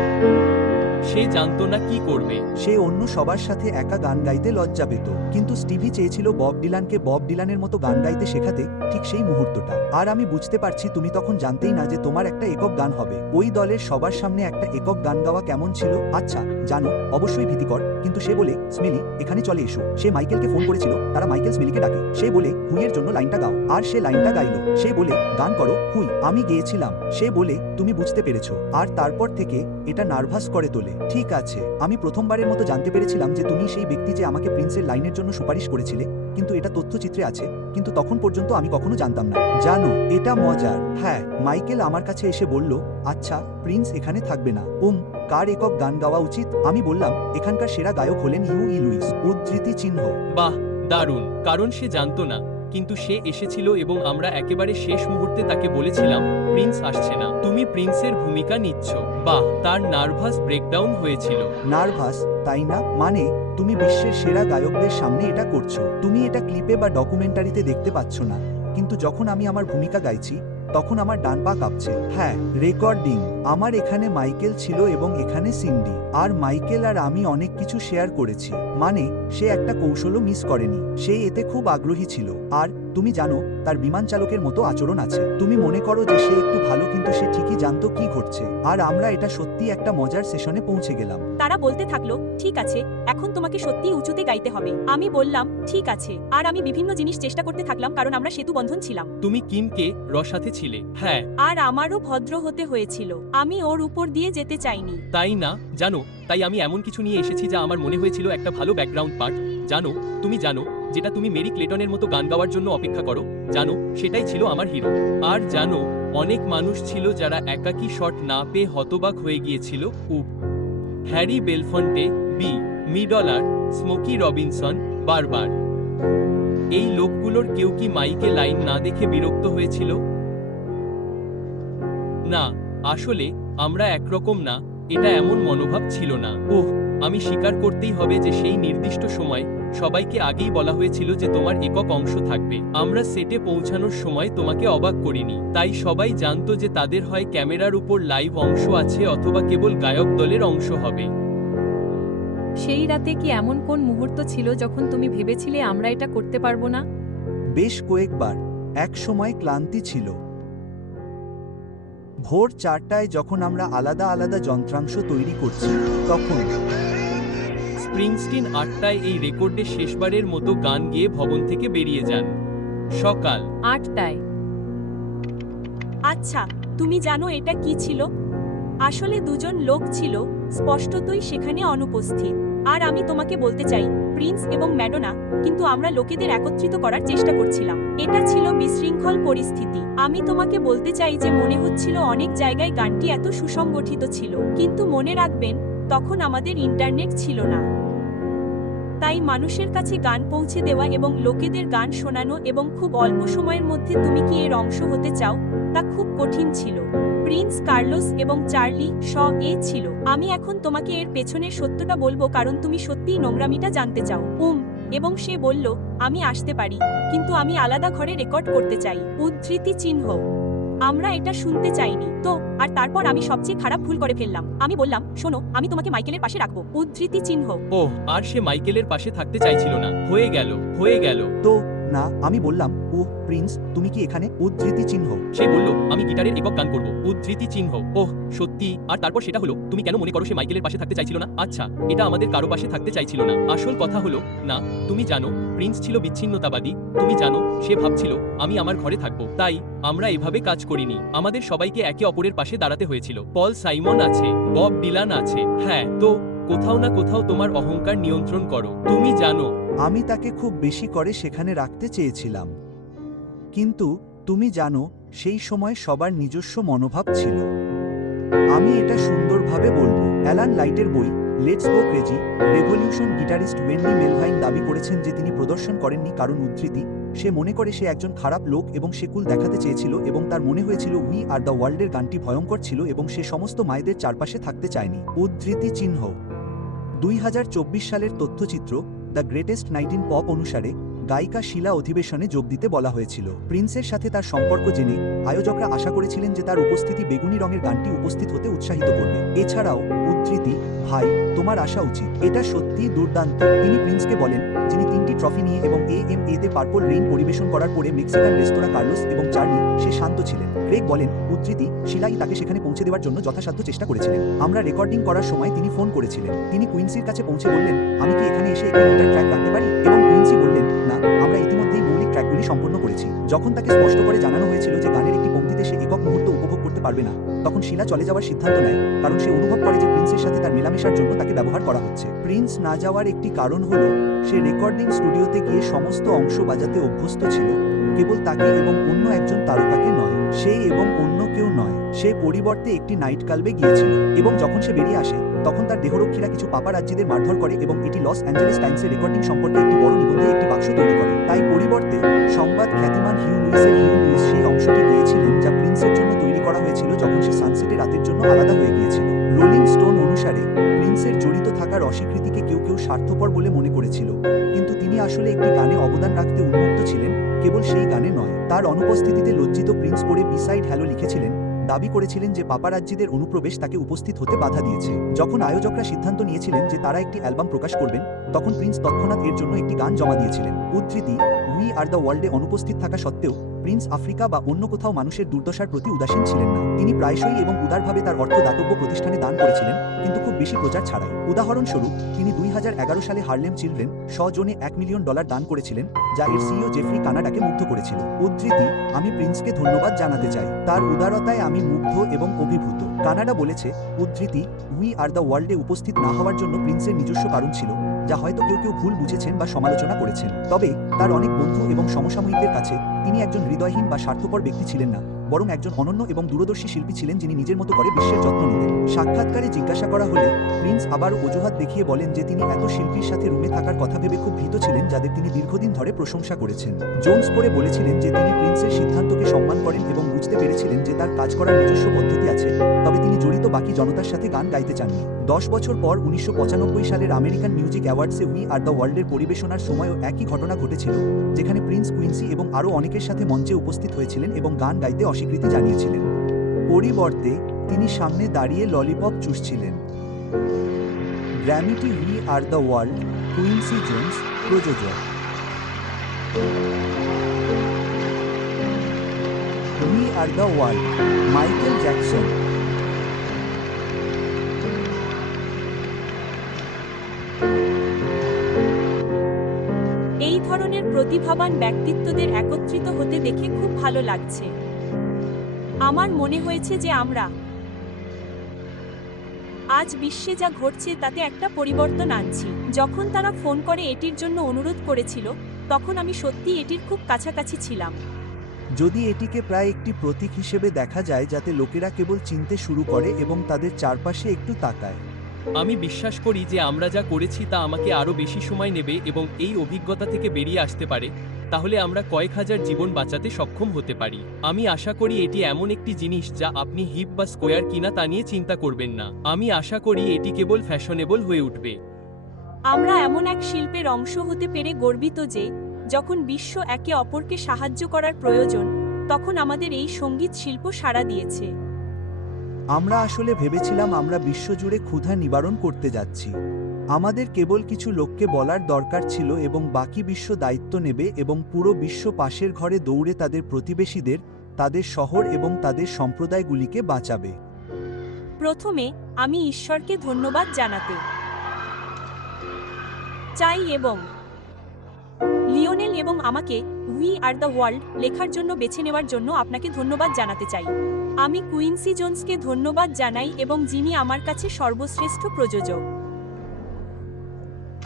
সে জানতো না কি করবে। সে অন্য সবার সাথে একা গান গাইতে লজ্জা পেত, কিন্তু স্টিভি চেয়েছিল বব ডিলানকে বব ডিলানের মতো গান গাইতে শেখাতে ঠিক সেই মুহূর্তটা। আর আমি বুঝতে পারছি তুমি তখন জানতেই না যে তোমার একটা একক গান হবে। ওই দলের সবার সামনে একটা একক গান গাওয়া কেমন ছিল? আচ্ছা জানো, অবশ্যই ভীতিকর, কিন্তু সে বলে স্মিলি এখানে চলে এসো। সে মাইকেলকে ফোন করেছিল, তারা মাইকেল স্মিলিকে ডাকে। সে বলে হুইয়ের জন্য লাইনটা গাও, আর সে লাইনটা গাইলো। সে বলে গান করো হুই, আমি গেয়েছিলাম। সে বলে তুমি বুঝতে পেরেছো। আর তারপর থেকে এটা নার্ভাস করে তোলে। ঠিক আছে, আমি প্রথমবারের মতো জানতে পেরেছিলাম যে তুমি সেই ব্যক্তি যে আমাকে প্রিন্সের লাইনের জন্য সুপারিশ করেছিলে, কিন্তু এটা তথ্যচিত্রে আছে, কিন্তু তখন পর্যন্ত আমি কখনো জানতাম না। জানো এটা মজার। হ্যাঁ, মাইকেল আমার কাছে এসে বলল আচ্ছা প্রিন্স এখানে থাকবে না, কার একক গান গাওয়া উচিত? আমি বললাম এখানকার সেরা গায়ক হলেন লুইস। উদ্ধৃতি চিহ্ন। বাহ, দারুণ। কারণ সে জানতো না, কিন্তু সে এসেছিল এবং আমরা একেবারে শেষ মুহূর্তে তাকে বলেছিলাম প্রিন্স আসছে না, তুমি প্রিন্সের ভূমিকা নিচ্ছ। বাহ, তার নার্ভাস ব্রেকডাউন হয়েছিল। নার্ভাস, তাই না? মানে তুমি বিশ্বের সেরা গায়কদের সামনে এটা করছো। তুমি এটা ক্লিপে বা ডকুমেন্টারিতে দেখতে পাচ্ছ না, কিন্তু যখন আমি আমার ভূমিকা গাইছি তখন আমার ডান পা কাঁপছে। হ্যাঁ, রেকর্ডিং। আমার এখানে মাইকেল ছিল এবং এখানে সিন্ডি। আর মাইকেল আর আমি অনেক কিছু শেয়ার করেছি, মানে সে একটা কৌশলও মিস করেনি। সে এতে খুব আগ্রহী ছিল। আর তুমি জানো তার বিমান চালকের মতো আচরণ আছে। তুমি মনে করো যে সে একটু ভালো, কিন্তু সে ঠিকই জানতো কি ঘটছে। আর আমরা এটা সত্যি একটা মজার সেশনে পৌঁছে গেলাম। তারা বলতে থাকলো ঠিক আছে, এখন তোমাকে সত্যিই উঁচুতে গাইতে হবে। আমি বললাম ঠিক আছে। আর আমি বিভিন্ন জিনিস চেষ্টা করতে থাকলাম, কারণ আমরা সেতু বন্ধন ছিলাম। তুমি কিমকে রসাতে ছিলে। হ্যাঁ, আর আমারও ভদ্র হতে হয়েছিল। আমি ওর উপর দিয়ে যেতে চাইনি। তাই না? জানো, তাই আমি এমন কিছু নিয়ে এসেছি যা আমার মনে হয়েছিল একটা ভালো ব্যাকগ্রাউন্ড পার্ট। জানো, তুমি জানো যেটা তুমি মেরি ক্লেটনের মতো গান গাওয়ার জন্য অপেক্ষা করো, জানো সেটাই ছিল আমার হিরো। আর জানো অনেক মানুষ ছিল যারা একাকী শট না পেয়ে হতবাক হয়ে গিয়েছিল। হ্যারি বেলফন্টে, মিডলার, স্মোকি রবিনসন, বারবার। এই লোকগুলোর কেউ কি মাইকে লাইন না দেখে বিরক্ত হয়েছিল? না, আসলে আমরা একরকম না, এটা এমন মনোভাব ছিল না। আমি স্বীকার করতেই হবে যে সেই নির্দিষ্ট সময় সবাইকে আগেই বলা হয়েছিল যে তোমার একক অংশ থাকবে। আমরা সেটে পৌঁছানোর সময় তোমাকে অবাক করিনি, তাই সবাই জানতো যে তাদের হয় ক্যামেরার উপর লাইভ অংশ আছে অথবা কেবল গায়ক দলের অংশ হবে। সেই রাতে কি এমন কোন মুহূর্ত ছিল যখন তুমি ভেবেছিলে আমরা এটা করতে পারবো না? বেশ কয়েকবার। এক সময় ক্লান্তি ছিল। ভোর 4টায় যখন আমরা আলাদা আলাদা যন্ত্রাংশ তৈরি করছি, তখন স্প্রিংস্টিন 8টায় এই রেকর্ডে শেষবারের মতো গান গেয়ে ভবন থেকে বেরিয়ে যান। সকাল 8টায়। আচ্ছা, তুমি জানো এটা কি ছিল? আসলে দুজন লোক ছিল, স্পষ্টতই সেখানে অনুপস্থিত। আর আমি তোমাকে বলতে চাই, প্রিন্স এবং ম্যাডোনা, কিন্তু আমরা লোকেদের একত্রিত করার চেষ্টা করছিলাম। এটা ছিল বিশৃঙ্খল পরিস্থিতি। আমি তোমাকে বলতে চাই যে মনে হচ্ছিল অনেক জায়গায় গানটি এত সুসংগঠিত ছিল, কিন্তু মনে রাখবেন তখন আমাদের ইন্টারনেট ছিল না। তাই মানুষের কাছে গান পৌঁছে দেওয়া এবং লোকেদের গান শোনানো এবং খুব অল্প সময়ের মধ্যে তুমি কি এর অংশ হতে চাও, তা খুব কঠিন ছিল। প্রিন্স, কার্লোস এবং চার্লি ছিল। আমি এখন তোমাকে এর পেছনের সত্যটা বলবো, কারণ তুমি সত্যিই নোংরামিটা জানতে চাও। এবং সে বলল আমি আসতে পারি, কিন্তু আমি আলাদা ঘরে রেকর্ড করতে চাই। উদ্ধৃতি চিহ্ন। আমরা এটা শুনতে চাইনি তো। আর তারপর আমি সবচেয়ে খারাপ ভুল করে ফেললাম। আমি বললাম শোনো, আমি তোমাকে মাইকেলের পাশে রাখবো। উদ্ধৃতি চিহ্ন। আর সে মাইকেলের পাশে থাকতে চাইছিল না। হয়ে গেল। তো না, আমি বললাম প্রিন্স তুমি কি এখানে? উদ্ধৃতি চিহ্ন। সে বলল আমি গিটারের একক গান করব। উদ্ধৃতি চিহ্ন। সত্যি? আর তারপর সেটা হলো, তুমি কেন মনে করো সে মাইকেলের পাশে থাকতে চাইছিল না? আচ্ছা, এটা আমাদের কারো পাশে থাকতে চাইছিল না। আসল কথা হলো না, তুমি জানো প্রিন্স ছিল বিচ্ছিন্নতাবাদী। তুমি জানো সে ভাবছিল আমি আমার ঘরে থাকবো। তাই আমরা এভাবে কাজ করিনি। আমাদের সবাইকে একে অপরের পাশে দাঁড়াতে হয়েছিল। পল সাইমন আছে, বব ডিলান আছে। হ্যাঁ, তো কোথাও না কোথাও তোমার অহংকার নিয়ন্ত্রণ করো। তুমি জানো আমি তাকে খুব বেশি করে সেখানে রাখতে চেয়েছিলাম, কিন্তু তুমি জানো সেই সময় সবার নিজস্ব মনোভাব ছিল। আমি এটা সুন্দরভাবে বলবো। অ্যালান লাইটের বই let's go crazy revolution guitarist Wendy Melvoin দাবি করেছেন যে তিনি প্রদর্শন করেননি কারণ উদ্ধৃতি সে মনে করে সে একজন খারাপ লোক এবং সে কুল দেখাতে চেয়েছিল এবং তার মনে হয়েছিল উই আর দ্য ওয়ার্ল্ডের গানটি ভয়ঙ্কর ছিল এবং সে সমস্ত মায়েদের চারপাশে থাকতে চায়নি। উদ্ধৃতি চিহ্ন 2024 সালের তথ্যচিত্র the greatest night in pop অনুসারে গায়িকা শিলা অধিবেশনে যোগ দিতে বলা হয়েছিল। প্রিন্সের সাথে তার সম্পর্ক জেনে আয়োজকরা আশা করেছিলেন যে তার উপস্থিতি বেগুনি রঙের গানটি উপস্থিত হতে উৎসাহিত করবে। এছাড়াও উদ্ধৃতি ভাই তোমার আসা উচিত, এটা সত্যিই দুর্দান্ত। তিনি প্রিন্সকে বলেন, যিনি 3টি ট্রফি নিয়ে এবং এতে পার্পল রেইন পরিবেশন করার পরে মেক্সিকান রেস্তোরাঁ কার্লোস এবং চার্লি সে শান্ত ছিলেন। ক্রেগ বলেন, উদ্ধৃতি শিলাই তাকে সেখানে পৌঁছে দেওয়ার জন্য যথাসাধ্য চেষ্টা করেছিলেন। আমরা রেকর্ডিং করার সময় তিনি ফোন করেছিলেন। তিনি কুইন্সির কাছে পৌঁছে বললেন, আমি কি এখানে এসে একটি গিটার ট্র্যাক রাখতে পারি, এবং কুইন্সি বললেন, না, আমরা ইতিমধ্যেই মৌলিক ট্র্যাকগুলি সম্পন্ন করেছি। যখন তাকে স্পষ্ট করে জানানো হয়েছিল যে গানের একটি পংক্তিতে সে একক মুহূর্ত উপভোগ করতে পারবে না, তখন শিলা চলে যাওয়ার সিদ্ধান্ত নেয়, কারণ সে অনুভব করে যে প্রিন্সের সাথে তার মেলামেশার জন্য তাকে ব্যবহার করা হচ্ছে। প্রিন্স না যাওয়ার একটি কারণ হল সে রেকর্ডিং স্টুডিওতে গিয়ে সমস্ত অংশ বাজাতে অভ্যস্ত ছিল, কেবল তাকে এবং অন্য একজন তারকাকে নয়। সে এবং অন্য কেউ নয়, সে পরিবর্তে একটি নাইট ক্লাবে গিয়েছিল এবং যখন সে বেরিয়ে আসে তখন তার দেহরক্ষীরা কিছু পাপারাজ্জিদের মারধর করে এবং এটি লস অ্যাঞ্জেলেস টাইমসের রেকর্ডিং সম্পর্কে একটি বড় নিবন্ধে একটি বাক্স তৈরি করে। তাই পরিবর্তে সংবাদ খ্যাতিমান হিউ লুইস সেই অংশটি গিয়েছিলেন যা প্রিন্সের জন্য তৈরি করা হয়েছিল যখন সে সানসেটে রাতের জন্য আলাদা হয়ে গিয়েছিল। রোলিং স্টোন অনুসারে প্রিন্সের জড়িত থাকার অস্বীকৃতিকে কেউ কেউ স্বার্থপর বলে মনে করেছিল, কিন্তু তিনি আসলে একটি গানে অবদান রাখতে উন্মুক্ত ছিলেন, কেবল সেই গানে নয়। তার অনুপস্থিতিতে লজ্জিত প্রিন্স পরে বিসাইড হ্যালো লিখেছিলেন, দাবি করেছিলেন যে পাপারাজ্জিদের অনুপ্রবেশ তাকে উপস্থিত হতে বাধা দিয়েছে। যখন আয়োজকরা সিদ্ধান্ত নিয়েছিলেন যে তারা একটি অ্যালবাম প্রকাশ করবেন, তখন প্রিন্স তৎক্ষণাৎ এর জন্য একটি গান জমা দিয়েছিলেন। উদ্ধৃতি উই আর দ্য ওয়ার্ল্ডে অনুপস্থিত থাকা সত্ত্বেও প্রিন্স আফ্রিকা বা অন্য কোথাও মানুষের দুর্দশার প্রতি উদাসীন ছিলেন না। তিনি প্রায়শই এবং উদারভাবে তার অর্থ দাতব্য প্রতিষ্ঠানে দান করেছিলেন, কিন্তু খুব বেশি প্রচার ছাড়াই। উদাহরণস্বরূপ, তিনি 2011 সালে হার্লেম চিলড্রেন জোনে $1 মিলিয়ন দান করেছিলেন, যা এর সিইও জেফ্রি কানাডাকে মুগ্ধ করেছিল। উদ্ধৃতি আমি প্রিন্সকে ধন্যবাদ জানাতে চাই, তার উদারতায় আমি মুগ্ধ এবং অভিভূত। কানাডা বলেছে, উদ্ধৃতি উই আর দ্য ওয়ার্ল্ডে উপস্থিত না হওয়ার জন্য প্রিন্সের নিজস্ব কারণ ছিল, যা হয়তো কেউ কেউ ভুল বুঝেছেন বা সমালোচনা করেছেন। তবে তার অনেক বন্ধু এবং সমসাময়িকদের কাছে তিনি একজন হৃদয়হীন বা স্বার্থপর ব্যক্তি ছিলেন না, বরং একজন অনন্য এবং দূরদর্শী শিল্পী ছিলেন যিনি নিজের মতো করে বিশ্বের যত্ন নিতেন। সাক্ষাৎকারে জিজ্ঞাসা করা হলে প্রিন্স আবার অজুহাত দেখিয়ে বলেন যে তিনি এত শিল্পীর সাথে রুমে থাকার কথা ভেবে খুব ভীত ছিলেন যাদের তিনি দীর্ঘদিন ধরে প্রশংসা করেছেন। জোনস পরে বলেছিলেন যে তিনি প্রিন্সের সিদ্ধান্তকে সম্মান করেন এবং বুঝতে পেরেছিলেন যে তার কাজ করার নিজস্ব পদ্ধতি আছে, তবে তিনি জড়িত বাকি জনতার সাথে গান গাইতে চাননি। 10 বছর পর 1995 সালের আমেরিকান মিউজিক অ্যাওয়ার্ডসে উই আর দ্য ওয়ার্ল্ডের পরিবেশনার সময়ও একই ঘটনা ঘটেছিল, যেখানে প্রিন্স কুইন্সি এবং আরও অনেকের সাথে মঞ্চে উপস্থিত হয়েছিলেন এবং গান গাইতে অস্বীকৃতি জানিয়েছিলেন। পরিবর্তে তিনি সামনে দাঁড়িয়ে ললিপপ চুষছিলেন। গ্র্যামিটি we are the world, Quincy Jones, প্রযোজক। We are the world, Michael Jackson. এই ধরনের প্রতিভাবান ব্যক্তিত্বদের একত্রিত হতে দেখে খুব ভালো লাগছে। আমার মনে হয়েছে যে আমরা আজ বিশ্বে যা ঘটছে তাতে একটা পরিবর্তন আনছি। যখন তারা ফোন করে এটির জন্য অনুরোধ করেছিল, তখন আমি সত্যি এটির খুব কাছাকাছি ছিলাম। যদি এটিকে প্রায় একটি প্রতীক হিসেবে দেখা যায় যাতে লোকেরা কেবল চিনতে শুরু করে এবং তাদের চারপাশে একটু তাকায়। আমি বিশ্বাস করি যে আমরা যা করেছি তা আমাকে আরও বেশি সময় নেবে এবং এই অভিজ্ঞতা থেকে বেরিয়ে আসতে পারে, তাহলে আমরা কয়েক হাজার জীবন বাঁচাতে সক্ষম হতে পারি। আমি আশা করি এটি এমন একটি জিনিস যা আপনি হিপ বা স্কোয়ার কিনা তা নিয়ে চিন্তা করবেন না। আমি আশা করি এটি কেবল ফ্যাশনেবল হয়ে উঠবে। আমরা এমন এক শিল্পের অংশ হতে পেরে গর্বিত যে যখন বিশ্ব একে অপরকে সাহায্য করার প্রয়োজন, তখন আমাদের এই সঙ্গীত শিল্প সাড়া দিয়েছে। আমরা আসলে ভেবেছিলাম আমরা বিশ্বজুড়ে ক্ষুধা নিবারণ করতে যাচ্ছি। আমাদের কেবল কিছু লোককে বলার দরকার ছিল এবং বাকি বিশ্ব দায়িত্ব নেবে এবং পুরো বিশ্ব পাশের ঘরে দৌড়ে তাদের প্রতিবেশীদের, তাদের শহর এবং তাদের সম্প্রদায়গুলিকে বাঁচাবে। প্রথমে আমি ঈশ্বরকে ধন্যবাদ জানাতে চাই এবং লিওনেল এবং আমাকে উই আর দ্য ওয়ার্ল্ড লেখার জন্য বেছে নেওয়ার জন্য আপনাকে ধন্যবাদ জানাতে চাই। আমি কুইন্সি জোন্সকে ধন্যবাদ জানাই এবং যিনি আমার কাছে সর্বশ্রেষ্ঠ প্রযোজক।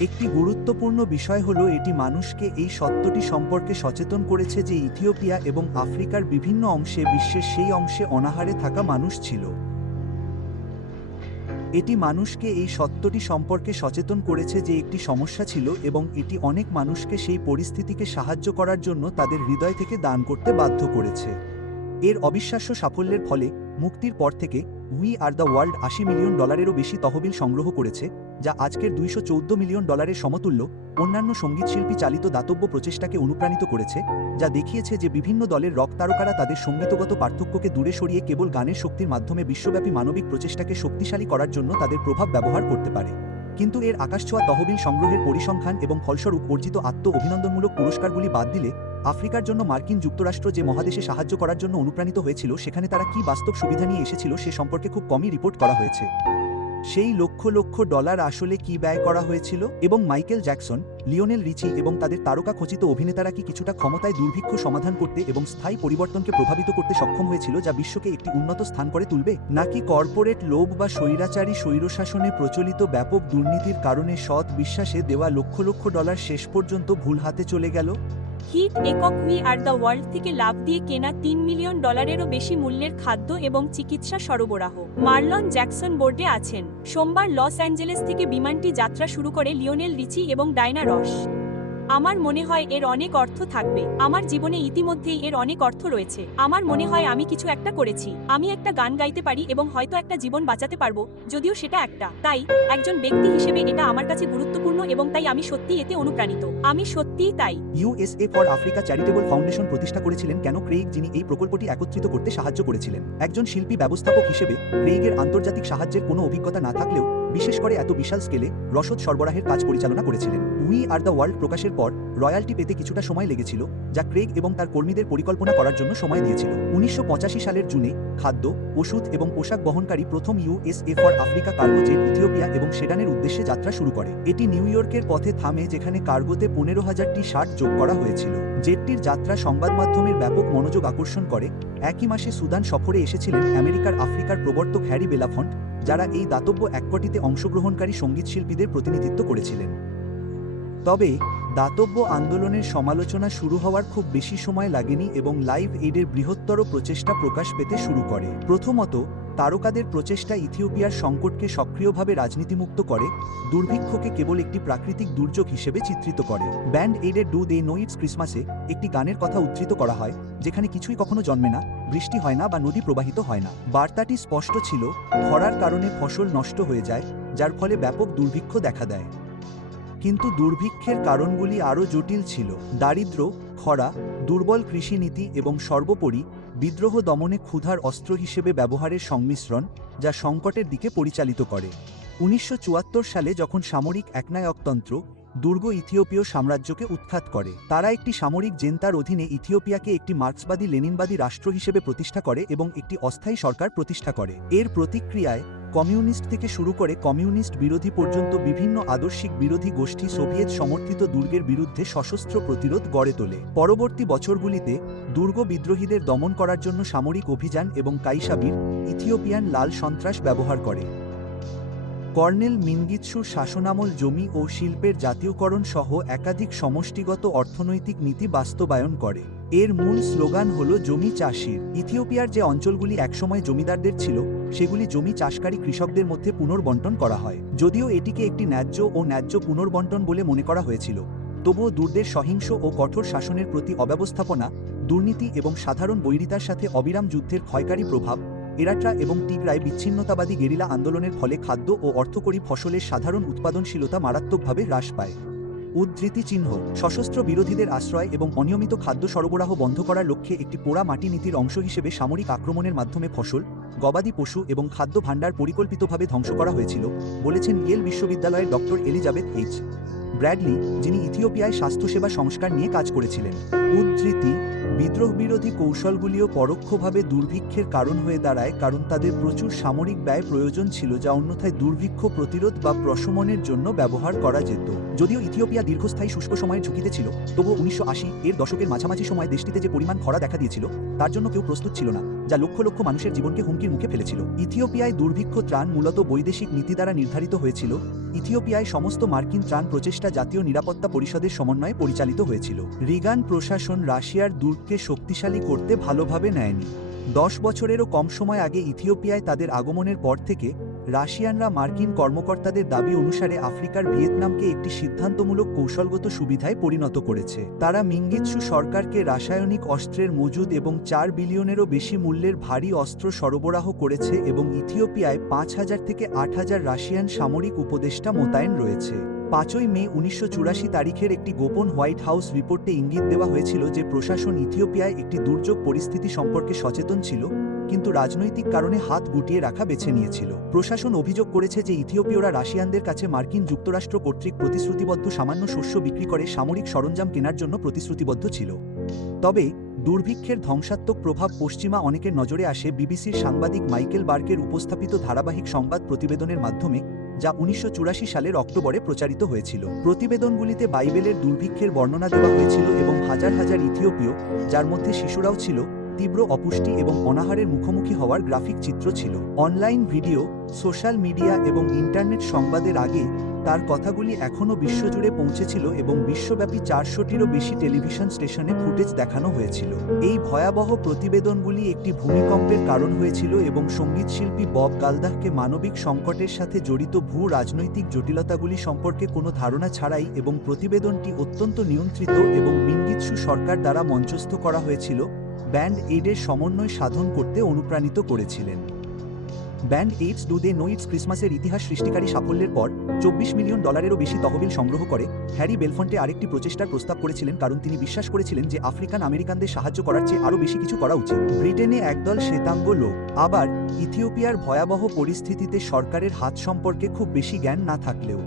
একটি গুরুত্বপূর্ণ বিষয় হলো এটি মানুষকে এই সত্যটি সম্পর্কে সচেতন করেছে যে ইথিওপিয়া এবং আফ্রিকার বিভিন্ন অংশে বিশ্বের সেই অংশে অনাহারে থাকা মানুষ ছিল। এটি মানুষকে এই সত্যটি সম্পর্কে সচেতন করেছে যে একটি সমস্যা ছিল এবং এটি অনেক মানুষকে সেই পরিস্থিতিকে সাহায্য করার জন্য তাদের হৃদয় থেকে দান করতে বাধ্য করেছে। এর অবিশ্বাস্য সাফল্যের ফলে মুক্তির পর থেকে we are the world $80 million বেশি তহবিল সংগ্রহ করেছে, যা আজকের $214 মিলিয়ন সমতুল্য। অন্যান্য সঙ্গীতশিল্পী চালিত দাতব্য প্রচেষ্টাকে অনুপ্রাণিত করেছে, যা দেখিয়েছে যে বিভিন্ন দলের রক তারকারা তাদের সঙ্গীতগত পার্থক্যকে দূরে সরিয়ে কেবল গানের শক্তির মাধ্যমে বিশ্বব্যাপী মানবিক প্রচেষ্টাকে শক্তিশালী করার জন্য তাদের প্রভাব ব্যবহার করতে পারে। কিন্তু এর আকাশছোঁয়া তহবিল সংগ্রহের পরিসংখ্যান এবং ফলস্বরূপ অর্জিত অভিনন্দনমূলক পুরস্কারগুলি বাদ দিলে আফ্রিকার জন্য মার্কিন যুক্তরাষ্ট্র যে মহাদেশে সাহায্য করার জন্য অনুপ্রাণিত হয়েছিল সেখানে তারা কী বাস্তব সুবিধা নিয়ে এসেছিল সে সম্পর্কে খুব কমই রিপোর্ট করা হয়েছে। সেই লক্ষ লক্ষ ডলার আসলে কি ব্যয় করা হয়েছিল, এবং মাইকেল জ্যাকসন, লিওনেল রিচি এবং তাদের তারকা খচিত অভিনেতারা কি কিছুটা ক্ষমতায় দুর্ভিক্ষ সমাধান করতে এবং স্থায়ী পরিবর্তনকে প্রভাবিত করতে সক্ষম হয়েছিল যা বিশ্বকে একটি উন্নত স্থান করে তুলবে, নাকি কর্পোরেট লোভ বা স্বৈরাচারী স্বৈরশাসনে প্রচলিত ব্যাপক দুর্নীতির কারণে সৎ বিশ্বাসে দেওয়া লক্ষ লক্ষ ডলার শেষ পর্যন্ত ভুল হাতে চলে গেল? হিট একক উই আর দ্য ওয়ার্ল্ড থেকে লাভ দিয়ে কেনা $3 মিলিয়ন বেশি মূল্যের খাদ্য এবং চিকিৎসা সরবরাহ। মার্লন জ্যাকসন বোর্ডে আছেন। সোমবার লস অ্যাঞ্জেলেস থেকে বিমানটি যাত্রা শুরু করে লিওনেল রিচি এবং ডায়না রস। আমার মনে হয় এর অনেক অর্থ থাকবে। আমার জীবনে ইতিমধ্যেই এর অনেক অর্থ রয়েছে। আমার মনে হয় আমি কিছু একটা করেছি। আমি একটা গান গাইতে পারি এবং হয়তো একটা জীবন বাঁচাতে পারবো, যদিও সেটা একটা। তাই একজন ব্যক্তি হিসেবে এটা আমার কাছে গুরুত্বপূর্ণ এবং তাই আমি সত্যিই এতে অনুপ্রাণিত। আমি সত্যিই তাই। USA for Africa charitable foundation প্রতিষ্ঠা করেছিলেন কেন ক্রেইগ, যিনি এই প্রকল্পটি একত্রিত করতে সাহায্য করেছিলেন। একজন শিল্পী ব্যবস্থাপক হিসেবে ক্রেইগের আন্তর্জাতিক সাহায্যের কোনো অভিজ্ঞতা না থাকলেও বিশেষ করে এত বিশাল স্কেলে রসদ সরবরাহের কাজ পরিচালনা করেছিলেন। উই আর দ্য ওয়ার্ল্ড প্রকাশের পর রয়্যালটি পেতে কিছুটা সময় লেগেছিল, যা ক্রেইগ এবং তার কর্মীদের পরিকল্পনা করার জন্য সময় দিয়েছিল। 1985 সালের জুনে খাদ্য, ওষুধ এবং পোশাক বহনকারী প্রথম USA for Africa cargo jet Ethiopia এবং সেডানের উদ্দেশ্যে যাত্রা শুরু করে। এটি নিউ ইয়র্কের পথে থামে, যেখানে কার্গোতে 15,000টি শার্ট যোগ করা হয়েছিল। জেটটির যাত্রা সংবাদ মাধ্যমের ব্যাপক মনোযোগ আকর্ষণ করে। একই মাসে সুদান সফরে এসেছিলেন আমেরিকার আফ্রিকার প্রবর্তক হ্যারি বেলাফন্ট, যারা এই দাতব্য এককটিতে অংশগ্রহণকারী সঙ্গীতশিল্পীদের প্রতিনিধিত্ব করেছিলেন। তবে দাতব্য আন্দোলনের সমালোচনা শুরু হওয়ার খুব বেশি সময় লাগেনি এবং লাইভ এইডের বৃহত্তর প্রচেষ্টা প্রকাশ পেতে শুরু করে। প্রথমত, তারকাদের প্রচেষ্টা ইথিওপিয়ার সংকটকে সক্রিয়ভাবে রাজনীতিমুক্ত করে, দুর্ভিক্ষকে কেবল একটি প্রাকৃতিক দুর্যোগ হিসেবে চিত্রিত করে। ব্যান্ড এইডের ডু দে নো ইটস ক্রিসমাসে একটি গানের কথা উদ্ধৃত করা হয়, যেখানে কিছুই কখনো জন্মে না, বৃষ্টি হয় না বা নদী প্রবাহিত হয় না। বার্তাটি স্পষ্ট ছিল, খরার কারণে ফসল নষ্ট হয়ে যায়, যার ফলে ব্যাপক দুর্ভিক্ষ দেখা দেয়। কিন্তু দুর্ভিক্ষের কারণগুলি আরও জটিল ছিল। দারিদ্র্য, খরা, দুর্বল কৃষিনীতি এবং সর্বোপরি বিদ্রোহ দমনে ক্ষুধার অস্ত্র হিসেবে ব্যবহারের সংমিশ্রণ, যা সংকটের দিকে পরিচালিত করে। 1974 সালে যখন সামরিক একনায়কতন্ত্র দুর্গ ইথিওপীয় সাম্রাজ্যকে উৎখাত করে, তারা একটি সামরিক জেন্তার অধীনে ইথিওপিয়াকে একটি মার্ক্সবাদী লেনিনবাদী রাষ্ট্র হিসেবে প্রতিষ্ঠা করে এবং একটি অস্থায়ী সরকার প্রতিষ্ঠা করে। এর প্রতিক্রিয়ায় কমিউনিস্ট থেকে শুরু করে কমিউনিস্ট বিরোধী পর্যন্ত বিভিন্ন আদর্শিক বিরোধী গোষ্ঠী সোভিয়েত সমর্থিত দুর্গের বিরুদ্ধে সশস্ত্র প্রতিরোধ গড়ে তোলে। পরবর্তী বছরগুলিতে দুর্গ বিদ্রোহীদের দমন করার জন্য সামরিক অভিযান এবং কাইসাবির ইথিওপিয়ান লাল সন্ত্রাস ব্যবহার করে। কর্নেল মিনগিৎসুর শাসনামল জমি ও শিল্পের জাতীয়করণ সহ একাধিক সমষ্টিগত অর্থনৈতিক নীতি বাস্তবায়ন করে। এর মূল স্লোগান হল জমি চাষির। ইথিওপিয়ার যে অঞ্চলগুলি একসময় জমিদারদের ছিল, সেগুলি জমি চাষকারী কৃষকদের মধ্যে পুনর্বণ্টন করা হয়। যদিও এটিকে একটি ন্যায্য পুনর্বণ্টন বলে মনে করা হয়েছিল, তবুও দুর্দের সহিংস ও কঠোর শাসনের প্রতি অব্যবস্থাপনা, দুর্নীতি এবং সাধারণ বৈরিতার সাথে অবিরাম যুদ্ধের ক্ষয়কারী প্রভাব, এরাট্রা এবং টিগ্রায় বিচ্ছিন্নতাবাদী গেরিলা আন্দোলনের ফলে খাদ্য ও অর্থকরী ফসলের সাধারণ উৎপাদনশীলতা মারাত্মকভাবে হ্রাস পায়। উদ্ধৃতি চিহ্ন, সশস্ত্র বিরোধীদের আশ্রয় এবং অনিয়মিত খাদ্য সরবরাহ বন্ধ করার লক্ষ্যে একটি পোড়া মাটি নীতির অংশ হিসেবে সামরিক আক্রমণের মাধ্যমে ফসল, গবাদি পশু এবং খাদ্য ভাণ্ডার পরিকল্পিতভাবে ধ্বংস করা হয়েছিল, বলেছেন ইয়েল বিশ্ববিদ্যালয়ের ডক্টর এলিজাবেথ এইচ. ব্র্যাডলি, যিনি ইথিওপিয়ায় স্বাস্থ্যসেবা সংস্কার নিয়ে কাজ করেছিলেন। উদ্ধৃতি, বিদ্রোহ বিরোধী কৌশলগুলিও পরোক্ষভাবে দুর্ভিক্ষের কারণ হয়ে দাঁড়ায়, কারণ তাদের প্রচুর সামরিক ব্যয় প্রয়োজন ছিল যা অন্যথায় দুর্ভিক্ষ প্রতিরোধ বা প্রশমনের জন্য ব্যবহার করা যেত। যদিও ইথিওপিয়া দীর্ঘস্থায়ী শুষ্ক সময়ের ঝুঁকিতে ছিল, তবুও 1980-এর দশকের মাঝামাঝি সময় দেশটিতে যে পরিমাণ খরা দেখা দিয়েছিল তার জন্য কেউ প্রস্তুত ছিল না, যা লক্ষ লক্ষ মানুষের জীবনকে হুমকির মুখে ফেলেছিল। ইথিওপিয়ায় দুর্ভিক্ষ ত্রাণ মূলত বৈদেশিক নীতি দ্বারা নির্ধারিত হয়েছিল, ইথিওপিয়ায় সমস্ত মার্কিন ত্রাণ প্রচেষ্টা জাতীয় নিরাপত্তা পরিষদের সমন্বয়ে পরিচালিত হয়েছিল। রিগান প্রশাসন রাশিয়ার দুর্গকে শক্তিশালী করতে ভালোভাবে নেয়নি। 10 বছরেরও কম সময় আগে ইথিওপিয়ায় তাদের আগমনের পর থেকে রাশিয়ানরা মার্কিন কর্মকর্তাদের দাবি অনুসারে আফ্রিকার ভিয়েতনামকে একটি সিদ্ধান্তমূলক কৌশলগত সুবিধায় পরিণত করেছে। তারা মিঙ্গিৎসু সরকারকে রাসায়নিক অস্ত্রের মজুদ এবং 4 বিলিয়নেরও বেশি মূল্যের ভারী অস্ত্র সরবরাহ করেছে এবং ইথিওপিয়ায় 5,000 থেকে 8,000 রাশিয়ান সামরিক উপদেষ্টা মোতায়েন রয়েছে। 5 মে 1984 তারিখের একটি গোপন হোয়াইট হাউস রিপোর্টে ইঙ্গিত দেওয়া হয়েছিল যে প্রশাসন ইথিওপিয়ায় একটি দুর্যোগ পরিস্থিতি সম্পর্কে সচেতন ছিল, কিন্তু রাজনৈতিক কারণে হাত গুটিয়ে রাখা বেছে নিয়েছিল। প্রশাসন অভিযোগ করেছে যে ইথিওপীয়রা রাশিয়ানদের কাছে মার্কিন যুক্তরাষ্ট্র কর্তৃক প্রতিশ্রুতিবদ্ধ সামান্য শস্য বিক্রি করে সামরিক সরঞ্জাম কেনার জন্য প্রতিশ্রুতিবদ্ধ ছিল। তবে দুর্ভিক্ষের ধ্বংসাত্মক প্রভাব পশ্চিমা অনেকের নজরে আসে বিবিসির সাংবাদিক মাইকেল বার্কের উপস্থাপিত ধারাবাহিক সংবাদ প্রতিবেদনের মাধ্যমে, যা 1984 সালের অক্টোবরে প্রচারিত হয়েছিল। প্রতিবেদনগুলিতে বাইবেলের দুর্ভিক্ষের বর্ণনা দেওয়া হয়েছিল এবং হাজার হাজার ইথিওপীয়, যার মধ্যে শিশুরাও ছিল, তীব্র অপুষ্টি এবং অনাহারের মুখোমুখি হওয়ার গ্রাফিক চিত্র ছিল। অনলাইন ভিডিও, সোশ্যাল মিডিয়া এবং ইন্টারনেট সংবাদের আগে তার কথাগুলি এখনও বিশ্বজুড়ে পৌঁছেছিল এবং বিশ্বব্যাপী 400টিরও বেশি টেলিভিশন স্টেশনে ফুটেজ দেখানো হয়েছিল। এই ভয়াবহ প্রতিবেদনগুলি একটি ভূমিকম্পের কারণ হয়েছিল এবং সঙ্গীতশিল্পী বব গালদাহকে মানবিক সংকটের সাথে জড়িত ভূ-রাজনৈতিক জটিলতাগুলি সম্পর্কে কোনো ধারণা ছাড়াই এবং প্রতিবেদনটি অত্যন্ত নিয়ন্ত্রিত এবং মিঙ্গিৎসু সরকার দ্বারা মঞ্চস্থ করা হয়েছিল ব্যান্ড এইডের সমন্বয় সাধন করতে অনুপ্রাণিত করেছিলেন। Band Aid's do they know it's ক্রিসমাসের ইতিহাস সৃষ্টিকারী সাফল্যের পর $24 মিলিয়ন বেশি তহবিল সংগ্রহ করে হ্যারি বেলফন্টে আরেকটি প্রচেষ্টার প্রস্তাব করেছিলেন, কারণ তিনি বিশ্বাস করেছিলেন যে আফ্রিকান আমেরিকানদের সাহায্য করার চেয়ে আরও বেশি কিছু করা উচিত। ব্রিটেনে একদল শ্বেতাঙ্গ লোক আবার ইথিওপিয়ার ভয়াবহ পরিস্থিতিতে সরকারের হাত সম্পর্কে খুব বেশি জ্ঞান না থাকলেও,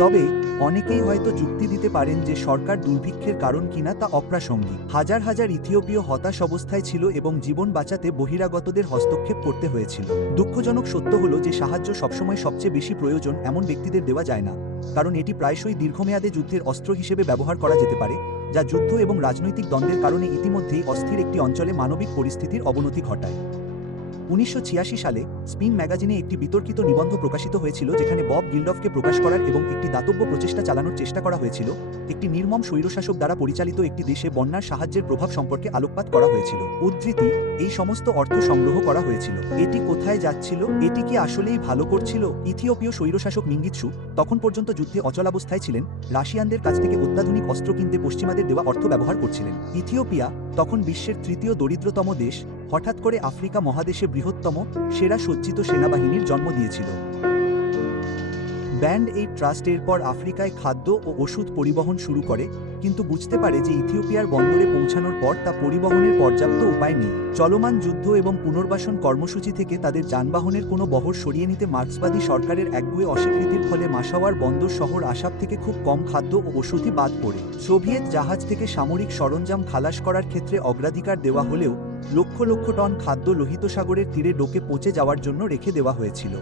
তবে অনেকেই হয়তো যুক্তি দিতে পারেন যে সরকার দুর্ভিক্ষের কারণ কিনা তা অপ্রাসঙ্গিক। হাজার হাজার ইথিওপীয় হতাশ অবস্থায় ছিল এবং জীবন বাঁচাতে বহিরাগতদের হস্তক্ষেপ করতে হয়েছিল। দুঃখজনক সত্য হল যে সাহায্য সবসময় সবচেয়ে বেশি প্রয়োজন এমন ব্যক্তিদের দেওয়া যায় না, কারণ এটি প্রায়শই দীর্ঘমেয়াদে যুদ্ধের অস্ত্র হিসেবে ব্যবহার করা যেতে পারে, যা যুদ্ধ এবং রাজনৈতিক দ্বন্দ্বের কারণে ইতিমধ্যেই অস্থির একটি অঞ্চলে মানবিক পরিস্থিতির অবনতি ঘটায়। 1986 সালে স্পিন ম্যাগাজিনে একটি বিতর্কিত নিবন্ধ প্রকাশিত হয়েছিল যেখানে বব গিল্ডফকে প্রকাশ করার এবং একটি দাতব্য প্রচেষ্টা চালানোর চেষ্টা করা হয়েছিল। একটি নির্মম স্বৈরশাসক দ্বারা পরিচালিত একটি দেশে বন্যার সাহায্যের প্রভাব সম্পর্কে আলোকপাত করা হয়েছিল। উদ্ধৃতি: এই সমস্ত অর্থ সংগ্রহ করা হয়েছিল। এটি কোথায় যাচ্ছিল? এটি কি আসলেই ভালো করছিল? ইথিওপীয় স্বৈরশাসক মিঙ্গিৎসু তখন পর্যন্ত যুদ্ধে অচলাবস্থায় ছিলেন, রাশিয়ানদের কাছ থেকে অত্যাধুনিক অস্ত্র কিনতে পশ্চিমাদের দেওয়া অর্থ ব্যবহার করছিলেন। ইথিওপিয়া তখন বিশ্বের তৃতীয় দরিদ্রতম দেশ, হঠাৎ করে আফ্রিকা মহাদেশে বৃহত্তম, সেরা সজ্জিত সেনাবাহিনীর জন্ম দিয়েছিল। ব্যান্ড এইড ট্রাস্ট এরপর আফ্রিকায় খাদ্য ও ওষুধ পরিবহন শুরু করে, কিন্তু বুঝতে পারে যে ইথিওপিয়ার বন্দরে পৌঁছানোর পর তা পরিবহনের পর্যাপ্ত উপায় নেই। চলমান যুদ্ধ এবং পুনর্বাসন কর্মসূচি থেকে তাদের যানবাহনের কোনো বহর সরিয়ে নিতে মার্ক্সবাদী সরকারের একগুঁয়ে অস্বীকৃতির ফলে মাসাওয়ার বন্দর শহর আসাব থেকে খুব কম খাদ্য ও ওষুধই বাদ পড়ে। সোভিয়েত জাহাজ থেকে সামরিক সরঞ্জাম খালাস করার ক্ষেত্রে অগ্রাধিকার দেওয়া হলেও লক্ষ লক্ষ টন খাদ্য লোহিত সাগরের তীরে ডোকে পচে যাওয়ার জন্য রেখে দেওয়া হয়েছিল।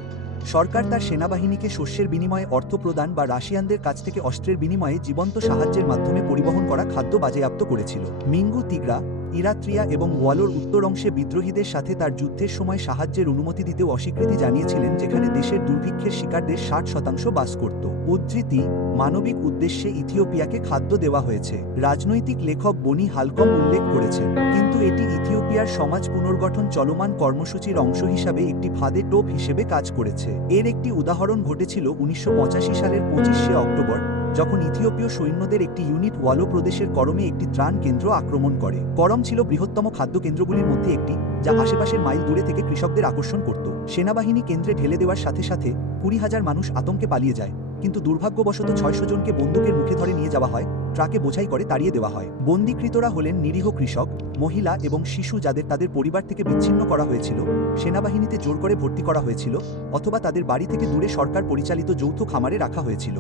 সরকার তার সেনাবাহিনীকে শস্যের বিনিময়ে অর্থ প্রদান বা রাশিয়ানদের কাছ থেকে অস্ত্রের বিনিময়ে জীবন্ত সাহায্যের মাধ্যমে পরিবহন করা খাদ্য বাজেয়াপ্ত করেছিল। মিঙ্গু তিগ্রা, ইরাত্রিয়া এবং ওয়ালোর উত্তর অংশে বিদ্রোহীদের সাথে তার যুদ্ধের সময় সাহায্যের অনুমতি দিতেও অস্বীকৃতি জানিয়েছিলেন, যেখানে দেশের দুর্ভিক্ষের শিকারদের 60% বাস করত। উদ্ধৃতি: মানবিক উদ্দেশ্যে ইথিওপিয়াকে খাদ্য দেওয়া হয়েছে, রাজনৈতিক লেখক বনি হালকম উল্লেখ করেছেন, কিন্তু এটি ইথিওপিয়ার সমাজ পুনর্গঠন চলমান কর্মসূচির অংশ হিসাবে একটি ফাঁদে টোপ হিসেবে কাজ করেছে। এর একটি উদাহরণ ঘটেছিল 1985 সালের 25শে অক্টোবর, যখন ইথিওপীয় সৈন্যদের একটি ইউনিট ওয়ালো প্রদেশের করমে একটি ত্রাণ কেন্দ্র আক্রমণ করে। করম ছিল বৃহত্তম খাদ্য কেন্দ্রগুলির মধ্যে একটি, যা আশেপাশের মাইল দূরে থেকে কৃষকদের আকর্ষণ করত। সেনাবাহিনী কেন্দ্রে ঢেলে দেওয়ার সাথে সাথে 20,000 মানুষ আতঙ্কে পালিয়ে যায়, কিন্তু দুর্ভাগ্যবশত 600 জনকে বন্দুকের মুখে ধরে নিয়ে যাওয়া হয়, ট্রাকে বোঝাই করে তাড়িয়ে দেওয়া হয়। বন্দীকৃতরা হলেন নিরীহ কৃষক, মহিলা এবং শিশু যাদের তাদের পরিবার থেকে বিচ্ছিন্ন করা হয়েছিল, সেনাবাহিনীতে জোর করে ভর্তি করা হয়েছিল, অথবা তাদের বাড়ি থেকে দূরে সরকার পরিচালিত যৌথ খামারে রাখা হয়েছিল।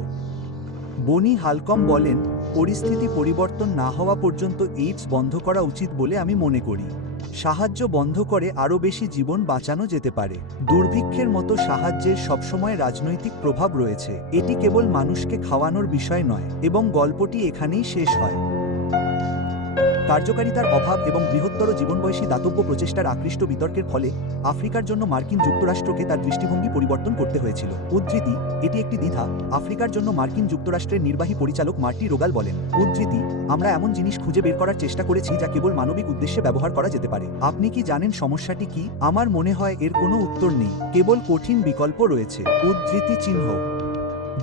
বনি হালকম বলেন, পরিস্থিতি পরিবর্তন না হওয়া পর্যন্ত এইডস বন্ধ করা উচিত বলে আমি মনে করি। সাহায্য বন্ধ করে আরও বেশি জীবন বাঁচানো যেতে পারে। দুর্ভিক্ষের মতো সাহায্যের সবসময় রাজনৈতিক প্রভাব রয়েছে, এটি কেবল মানুষকে খাওয়ানোর বিষয় নয়। এবং গল্পটি এখানেই শেষ হয়। কার্যকারিতার অভাব এবং বৃহত্তর জীবনবয়সী দাতব্য প্রচেষ্টার আকৃষ্ট বিতর্কের ফলে আফ্রিকার জন্য মার্কিন যুক্তরাষ্ট্রকে তার দৃষ্টিভঙ্গি পরিবর্তন করতে হয়েছিল। উদ্ধৃতি, এটি একটি দ্বিধা। আফ্রিকার জন্য মার্কিন যুক্তরাষ্ট্রের নির্বাহী পরিচালক মার্টি রোগাল বলেন, উদ্ধৃতি, আমরা এমন জিনিস খুঁজে বের করার চেষ্টা করেছি যা কেবল মানবিক উদ্দেশ্যে ব্যবহার করা যেতে পারে। আপনি কি জানেন সমস্যাটি কি? আমার মনে হয় এর কোনো উত্তর নেই, কেবল কঠিন বিকল্প রয়েছে। উদ্ধৃতি চিহ্ন।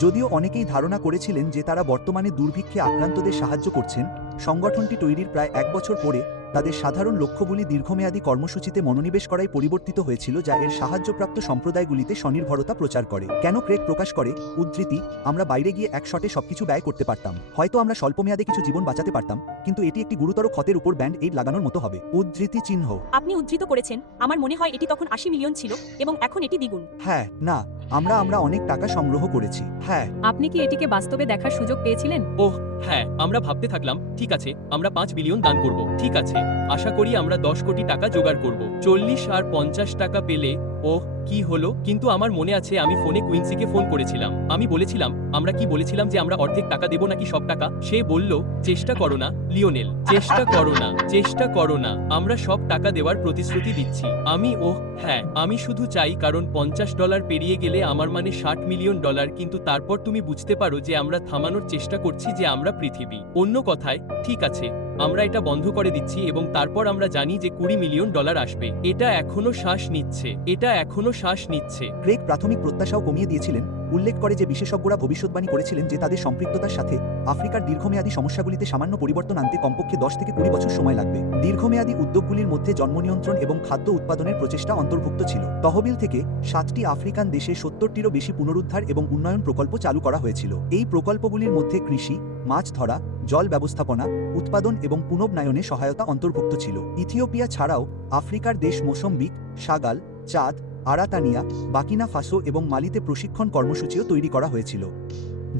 যদিও অনেকেই ধারণা করেছিলেন যে তারা বর্তমানে দুর্ভিক্ষে আক্রান্তদের সাহায্য করছেন, সংগঠনটি তৈরির প্রায় 1 বছর পরে তাদের সাধারণ লক্ষ্যগুলি দীর্ঘমেয়াদী কর্মসূচিতে মনোনিবেশ করাই পরিবর্তিত হয়েছিল, যা এর সাহায্যপ্রাপ্ত সম্প্রদায়গুলিতে স্বনির্ভরতা প্রচার করে। কেন ক্রেগ প্রকাশ করে, উদ্ধৃতি, আমরা বাইরে গিয়ে এক শটে সবকিছু ব্যয় করতে পারতাম, হয়তো আমরা স্বল্পমেয়াদে কিছু জীবন বাঁচাতে পারতাম, কিন্তু এটি একটি গুরুতর ক্ষতের উপর ব্যান্ড এইড লাগানোর মতো হবে। উদ্ধৃতি চিহ্ন। আপনি উদ্ধৃত করেছেন, আমার মনে হয় এটি তখন 80 মিলিয়ন ছিল এবং এখন এটি দ্বিগুণ। হ্যাঁ, না, আমরা অনেক টাকা সংগ্রহ করেছি। হ্যাঁ। আপনি কি এটিকে বাস্তবে দেখার সুযোগ পেয়েছিলেন? ওহ হ্যাঁ, আমরা ভাবতে থাকলাম, ঠিক আছে, আমরা 5 বিলিয়ন দান করব। ঠিক আছে, আশা করি আমরা 10 কোটি টাকা জোগাড় করব। 40 আর 50 টাকা পেলে ওহ কি হলো? কিন্তু আমার মনে আছে আমি ফোনে কুইন্সিকে ফোন করেছিলাম। আমি বলেছিলাম, আমরা কি বলেছিলাম যে আমরা অর্ধেক টাকা দেব নাকি সব টাকা? সে বলল, চেষ্টা করো না লিওনেল, চেষ্টা করো না, চেষ্টা করো না, আমরা সব টাকা দেওয়ার প্রতিশ্রুতি দিচ্ছি। আমি ওহ হ্যাঁ, আমি শুধু চাই, কারণ $50 পেরিয়ে গেলে আমার মানে $60 মিলিয়ন। কিন্তু তারপর তুমি বুঝতে পারো যে আমরা থামানোর চেষ্টা করছি যে আমরা পৃথিবী। অন্য কথায়, ঠিক আছে, আমরা এটা বন্ধ করে দিচ্ছি এবং তারপর আমরা জানি যে $20 মিলিয়ন আসবে। এটা এখনো শ্বাস নিচ্ছে, এটা এখনো শ্বাস নিচ্ছে। ক্রেগ প্রাথমিক প্রত্যাশাও কমিয়ে দিয়েছিলেন, উল্লেখ করে যে বিশেষজ্ঞরা ভবিষ্যৎবাণী করেছিলেন যে তাদের সম্পৃক্ততার সাথে আফ্রিকার দীর্ঘমেয়াদী সমস্যাগুলিতে সামান্য পরিবর্তন আনতে কমপক্ষে 10 থেকে 20 বছর সময় লাগবে। দীর্ঘমেয়াদী উদ্যোগগুলির মধ্যে জন্ম নিয়ন্ত্রণ এবং খাদ্য উৎপাদনের প্রচেষ্টা অন্তর্ভুক্ত ছিল। তহবিল থেকে 7টি আফ্রিকান দেশে 70টিরও বেশি পুনরুদ্ধার এবং উন্নয়ন প্রকল্প চালু করা হয়েছিল। এই প্রকল্পগুলির মধ্যে কৃষি, মাছ ধরা, জল ব্যবস্থাপনা, উৎপাদন এবং পুনর্নয়নে সহায়তা অন্তর্ভুক্ত ছিল। ইথিওপিয়া ছাড়াও আফ্রিকার দেশ মোসাম্বিক, সাগাল, চাদ, আরাতানিয়া, বাকিনা ফাসো এবং মালিতে প্রশিক্ষণ কর্মসূচিও তৈরি করা হয়েছিল।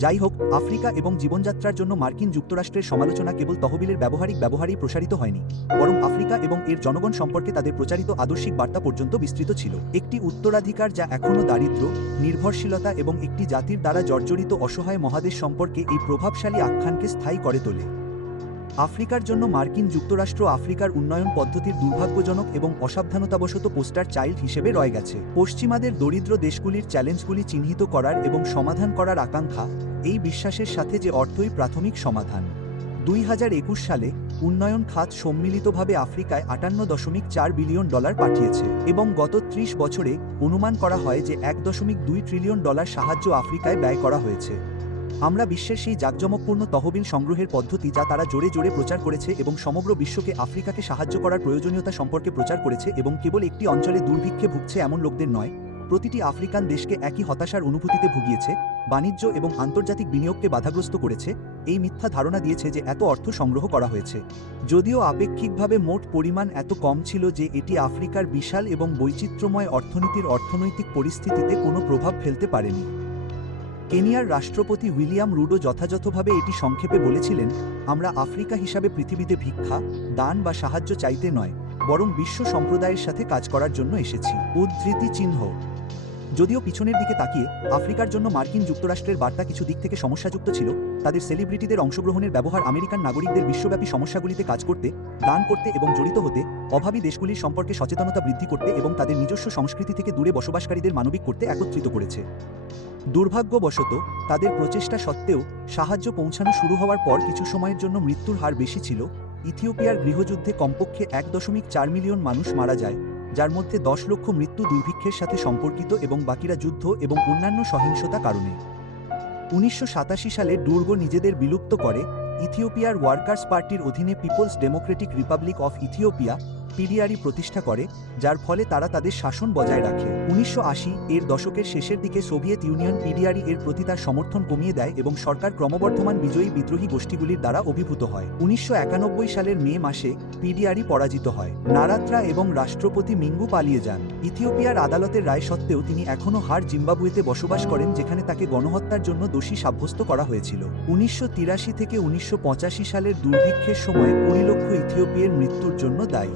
যাই হোক, আফ্রিকা এবং জীবনযাত্রার জন্য মার্কিন যুক্তরাষ্ট্রের সমালোচনা কেবল তহবিলের ব্যবহারেই প্রসারিত হয়নি, বরং আফ্রিকা এবং এর জনগণ সম্পর্কে তাদের প্রচারিত আদর্শিক বার্তা পর্যন্ত বিস্তৃত ছিল। একটি উত্তরাধিকার যা এখনও দারিদ্র্য, নির্ভরশীলতা এবং একটি জাতির দ্বারা জর্জরিত অসহায় মহাদেশ সম্পর্কে এই প্রভাবশালী আখ্যানকে স্থায়ী করে তোলে। আফ্রিকার জন্য মার্কিন যুক্তরাষ্ট্র আফ্রিকার উন্নয়ন পদ্ধতির দুর্ভাগ্যজনক এবং অসাবধানতাবশত পোস্টার চাইল্ড হিসেবে রয়ে গেছে। পশ্চিমাদের দরিদ্র দেশগুলির চ্যালেঞ্জগুলি চিহ্নিত করার এবং সমাধান করার আকাঙ্ক্ষা, এই বিশ্বাসের সাথে যে অর্থই প্রাথমিক সমাধান। 2021 সালে উন্নয়ন খাত সম্মিলিতভাবে আফ্রিকায় $58.4 বিলিয়ন পাঠিয়েছে এবং গত 30 বছরে অনুমান করা হয় যে $1.2 ট্রিলিয়ন সাহায্য আফ্রিকায় ব্যয় করা হয়েছে। আমরা বিশ্বের সেই জাঁকজমকপূর্ণ তহবিল সংগ্রহের পদ্ধতি যা তারা জোরে জোরে প্রচার করেছে এবং সমগ্র বিশ্বকে আফ্রিকাকে সাহায্য করার প্রয়োজনীয়তা সম্পর্কে প্রচার করেছে, এবং কেবল একটি অঞ্চলে দুর্ভিক্ষে ভুগছে এমন লোকদের নয়, প্রতিটি আফ্রিকান দেশকে একই হতাশার অনুভূতিতে ভুগিয়েছে, বাণিজ্য এবং আন্তর্জাতিক বিনিয়োগকে বাধাগ্রস্ত করেছে, এই মিথ্যা ধারণা দিয়েছে যে এত অর্থ সংগ্রহ করা হয়েছে। যদিও আপেক্ষিকভাবে মোট পরিমাণ এত কম ছিল যে এটি আফ্রিকার বিশাল এবং বৈচিত্র্যময় অর্থনীতির অর্থনৈতিক পরিস্থিতিতে কোনো প্রভাব ফেলতে পারেনি। কেনিয়ার রাষ্ট্রপতি উইলিয়াম রুডো যথাযথভাবে এটি সংক্ষেপে বলেছিলেন, আমরা আফ্রিকা হিসাবে পৃথিবীতে ভিক্ষা, দান বা সাহায্য চাইতে নয়, বরং বিশ্ব সম্প্রদায়ের সাথে কাজ করার জন্য এসেছি। উদ্ধৃতি চিহ্ন। যদিও পিছনের দিকে তাকিয়ে আফ্রিকার জন্য মার্কিন যুক্তরাষ্ট্রের বার্তা কিছু দিক থেকে সমস্যাযুক্ত ছিল, তাদের সেলিব্রিটিদের অংশগ্রহণের ব্যবহার আমেরিকান নাগরিকদের বিশ্বব্যাপী সমস্যাগুলিতে কাজ করতে, দান করতে এবং জড়িত হতে, অভাবী দেশগুলির সম্পর্কে সচেতনতা বৃদ্ধি করতে এবং তাদের নিজস্ব সংস্কৃতি থেকে দূরে বসবাসকারীদের মানবিক করতে একত্রিত করেছে। দুর্ভাগ্যবশত তাদের প্রচেষ্টা সত্ত্বেও সাহায্য পৌঁছানো শুরু হওয়ার পর কিছু সময়ের জন্য মৃত্যুর হার বেশি ছিল। ইথিওপিয়ার গৃহযুদ্ধে কমপক্ষে 1.4 মিলিয়ন মানুষ মারা যায়, যার মধ্যে 10 লক্ষ মৃত্যু দুর্ভিক্ষের সাথে সম্পর্কিত এবং বাকিরা যুদ্ধ এবং অন্যান্য সহিংসতা কারণে। 1987 সালে দুর্গ নিজেদের বিলুপ্ত করে ইথিওপিয়ার ওয়ার্কার্স পার্টির অধীনে People's Democratic Republic of Ethiopia PDRE প্রতিষ্ঠা করে, যার ফলে তারা তাদের শাসন বজায় রাখে। 1980 এর দশকের শেষের দিকে সোভিয়েত ইউনিয়ন পিডিআরই এর প্রতি তার সমর্থন কমিয়ে দেয় এবং সরকার ক্রমবর্ধমান বিজয়ী বিদ্রোহী গোষ্ঠীগুলির দ্বারা অভিভূত হয়। 1991 সালের মে মাসে পিডিআরই পরাজিত হয়। নারাত্রা এবং রাষ্ট্রপতি মিঙ্গু পালিয়ে যান। ইথিওপিয়ার আদালতের রায় সত্ত্বেও তিনি এখনও জিম্বাবুয়েতে বসবাস করেন, যেখানে তাকে গণহত্যার জন্য দোষী সাব্যস্ত করা হয়েছিল। 1983 থেকে 1985 সালের দুর্ভিক্ষের সময় 20 লক্ষ ইথিওপিয়ার মৃত্যুর জন্য দায়ী।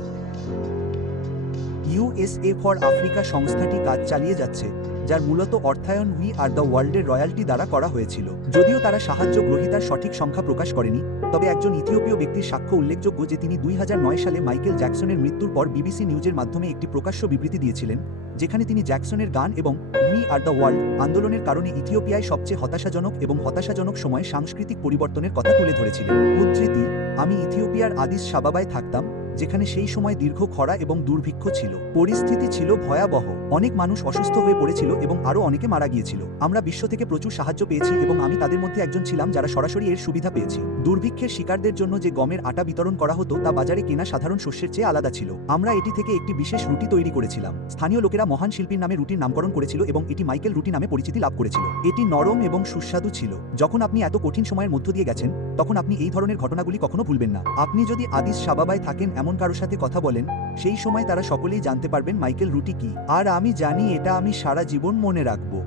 ইউএসএ ফর আফ্রিকা সংস্থাটি কাজ চালিয়ে যাচ্ছে, যার মূলত অর্থায়ন উই আর দ্য ওয়ার্ল্ডের রয়্যালটি দ্বারা করা হয়েছিল। যদিও তারা সাহায্য গ্রহীতার সঠিক সংখ্যা প্রকাশ করেনি, তবে একজন ইথিওপীয় ব্যক্তির সাক্ষ্য উল্লেখযোগ্য যে তিনি 2009 সালে মাইকেল জ্যাকসনের মৃত্যুর পর বিবিসি নিউজের মাধ্যমে একটি প্রকাশ্য বিবৃতি দিয়েছিলেন, যেখানে তিনি জ্যাকসনের গান এবং উই আর দ্য ওয়ার্ল্ড আন্দোলনের কারণে ইথিওপিয়ায় সবচেয়ে হতাশাজনক সময়ে সাংস্কৃতিক পরিবর্তনের কথা তুলে ধরেছিলেন। উদ্ধৃতি: আমি ইথিওপিয়ার আদিস সাবাবায় থাকতাম, যেখানে সেই সময় দীর্ঘ খরা এবং দুর্ভিক্ষ ছিল। পরিস্থিতি ছিল ভয়াবহ, অনেক মানুষ অসুস্থ হয়ে পড়েছিল এবং আরও অনেকে মারা গিয়েছিল। আমরা বিশ্ব থেকে প্রচুর সাহায্য পেয়েছি এবং আমি তাদের মধ্যে একজন ছিলাম যারা সরাসরি এর সুবিধা পেয়েছি। দুর্ভিক্ষের শিকারদের জন্য যে গমের আটা বিতরণ করা হতো তা বাজারে কেনা সাধারণ শস্যের চেয়ে আলাদা ছিল। আমরা এটি থেকে একটি বিশেষ রুটি তৈরি করেছিলাম। স্থানীয় লোকেরা মহান শিল্পীর নামে রুটির নামকরণ করেছিল এবং এটি মাইকেল রুটি নামে পরিচিতি লাভ করেছিল। এটি নরম এবং সুস্বাদু ছিল। যখন আপনি এত কঠিন সময়ের মধ্য দিয়ে গেছেন, তখন আপনি এই ধরনের ঘটনাগুলি কখনো ভুলবেন না। আপনি যদি আদিস সাবাবায় থাকেন এমন কারোর সাথে কথা বলেন, সেই সময় তারা সকলেই জানতে পারবেন মাইকেল রুটি কি। আর আমি জানি এটা আমি সারা জীবন মনে রাখবো।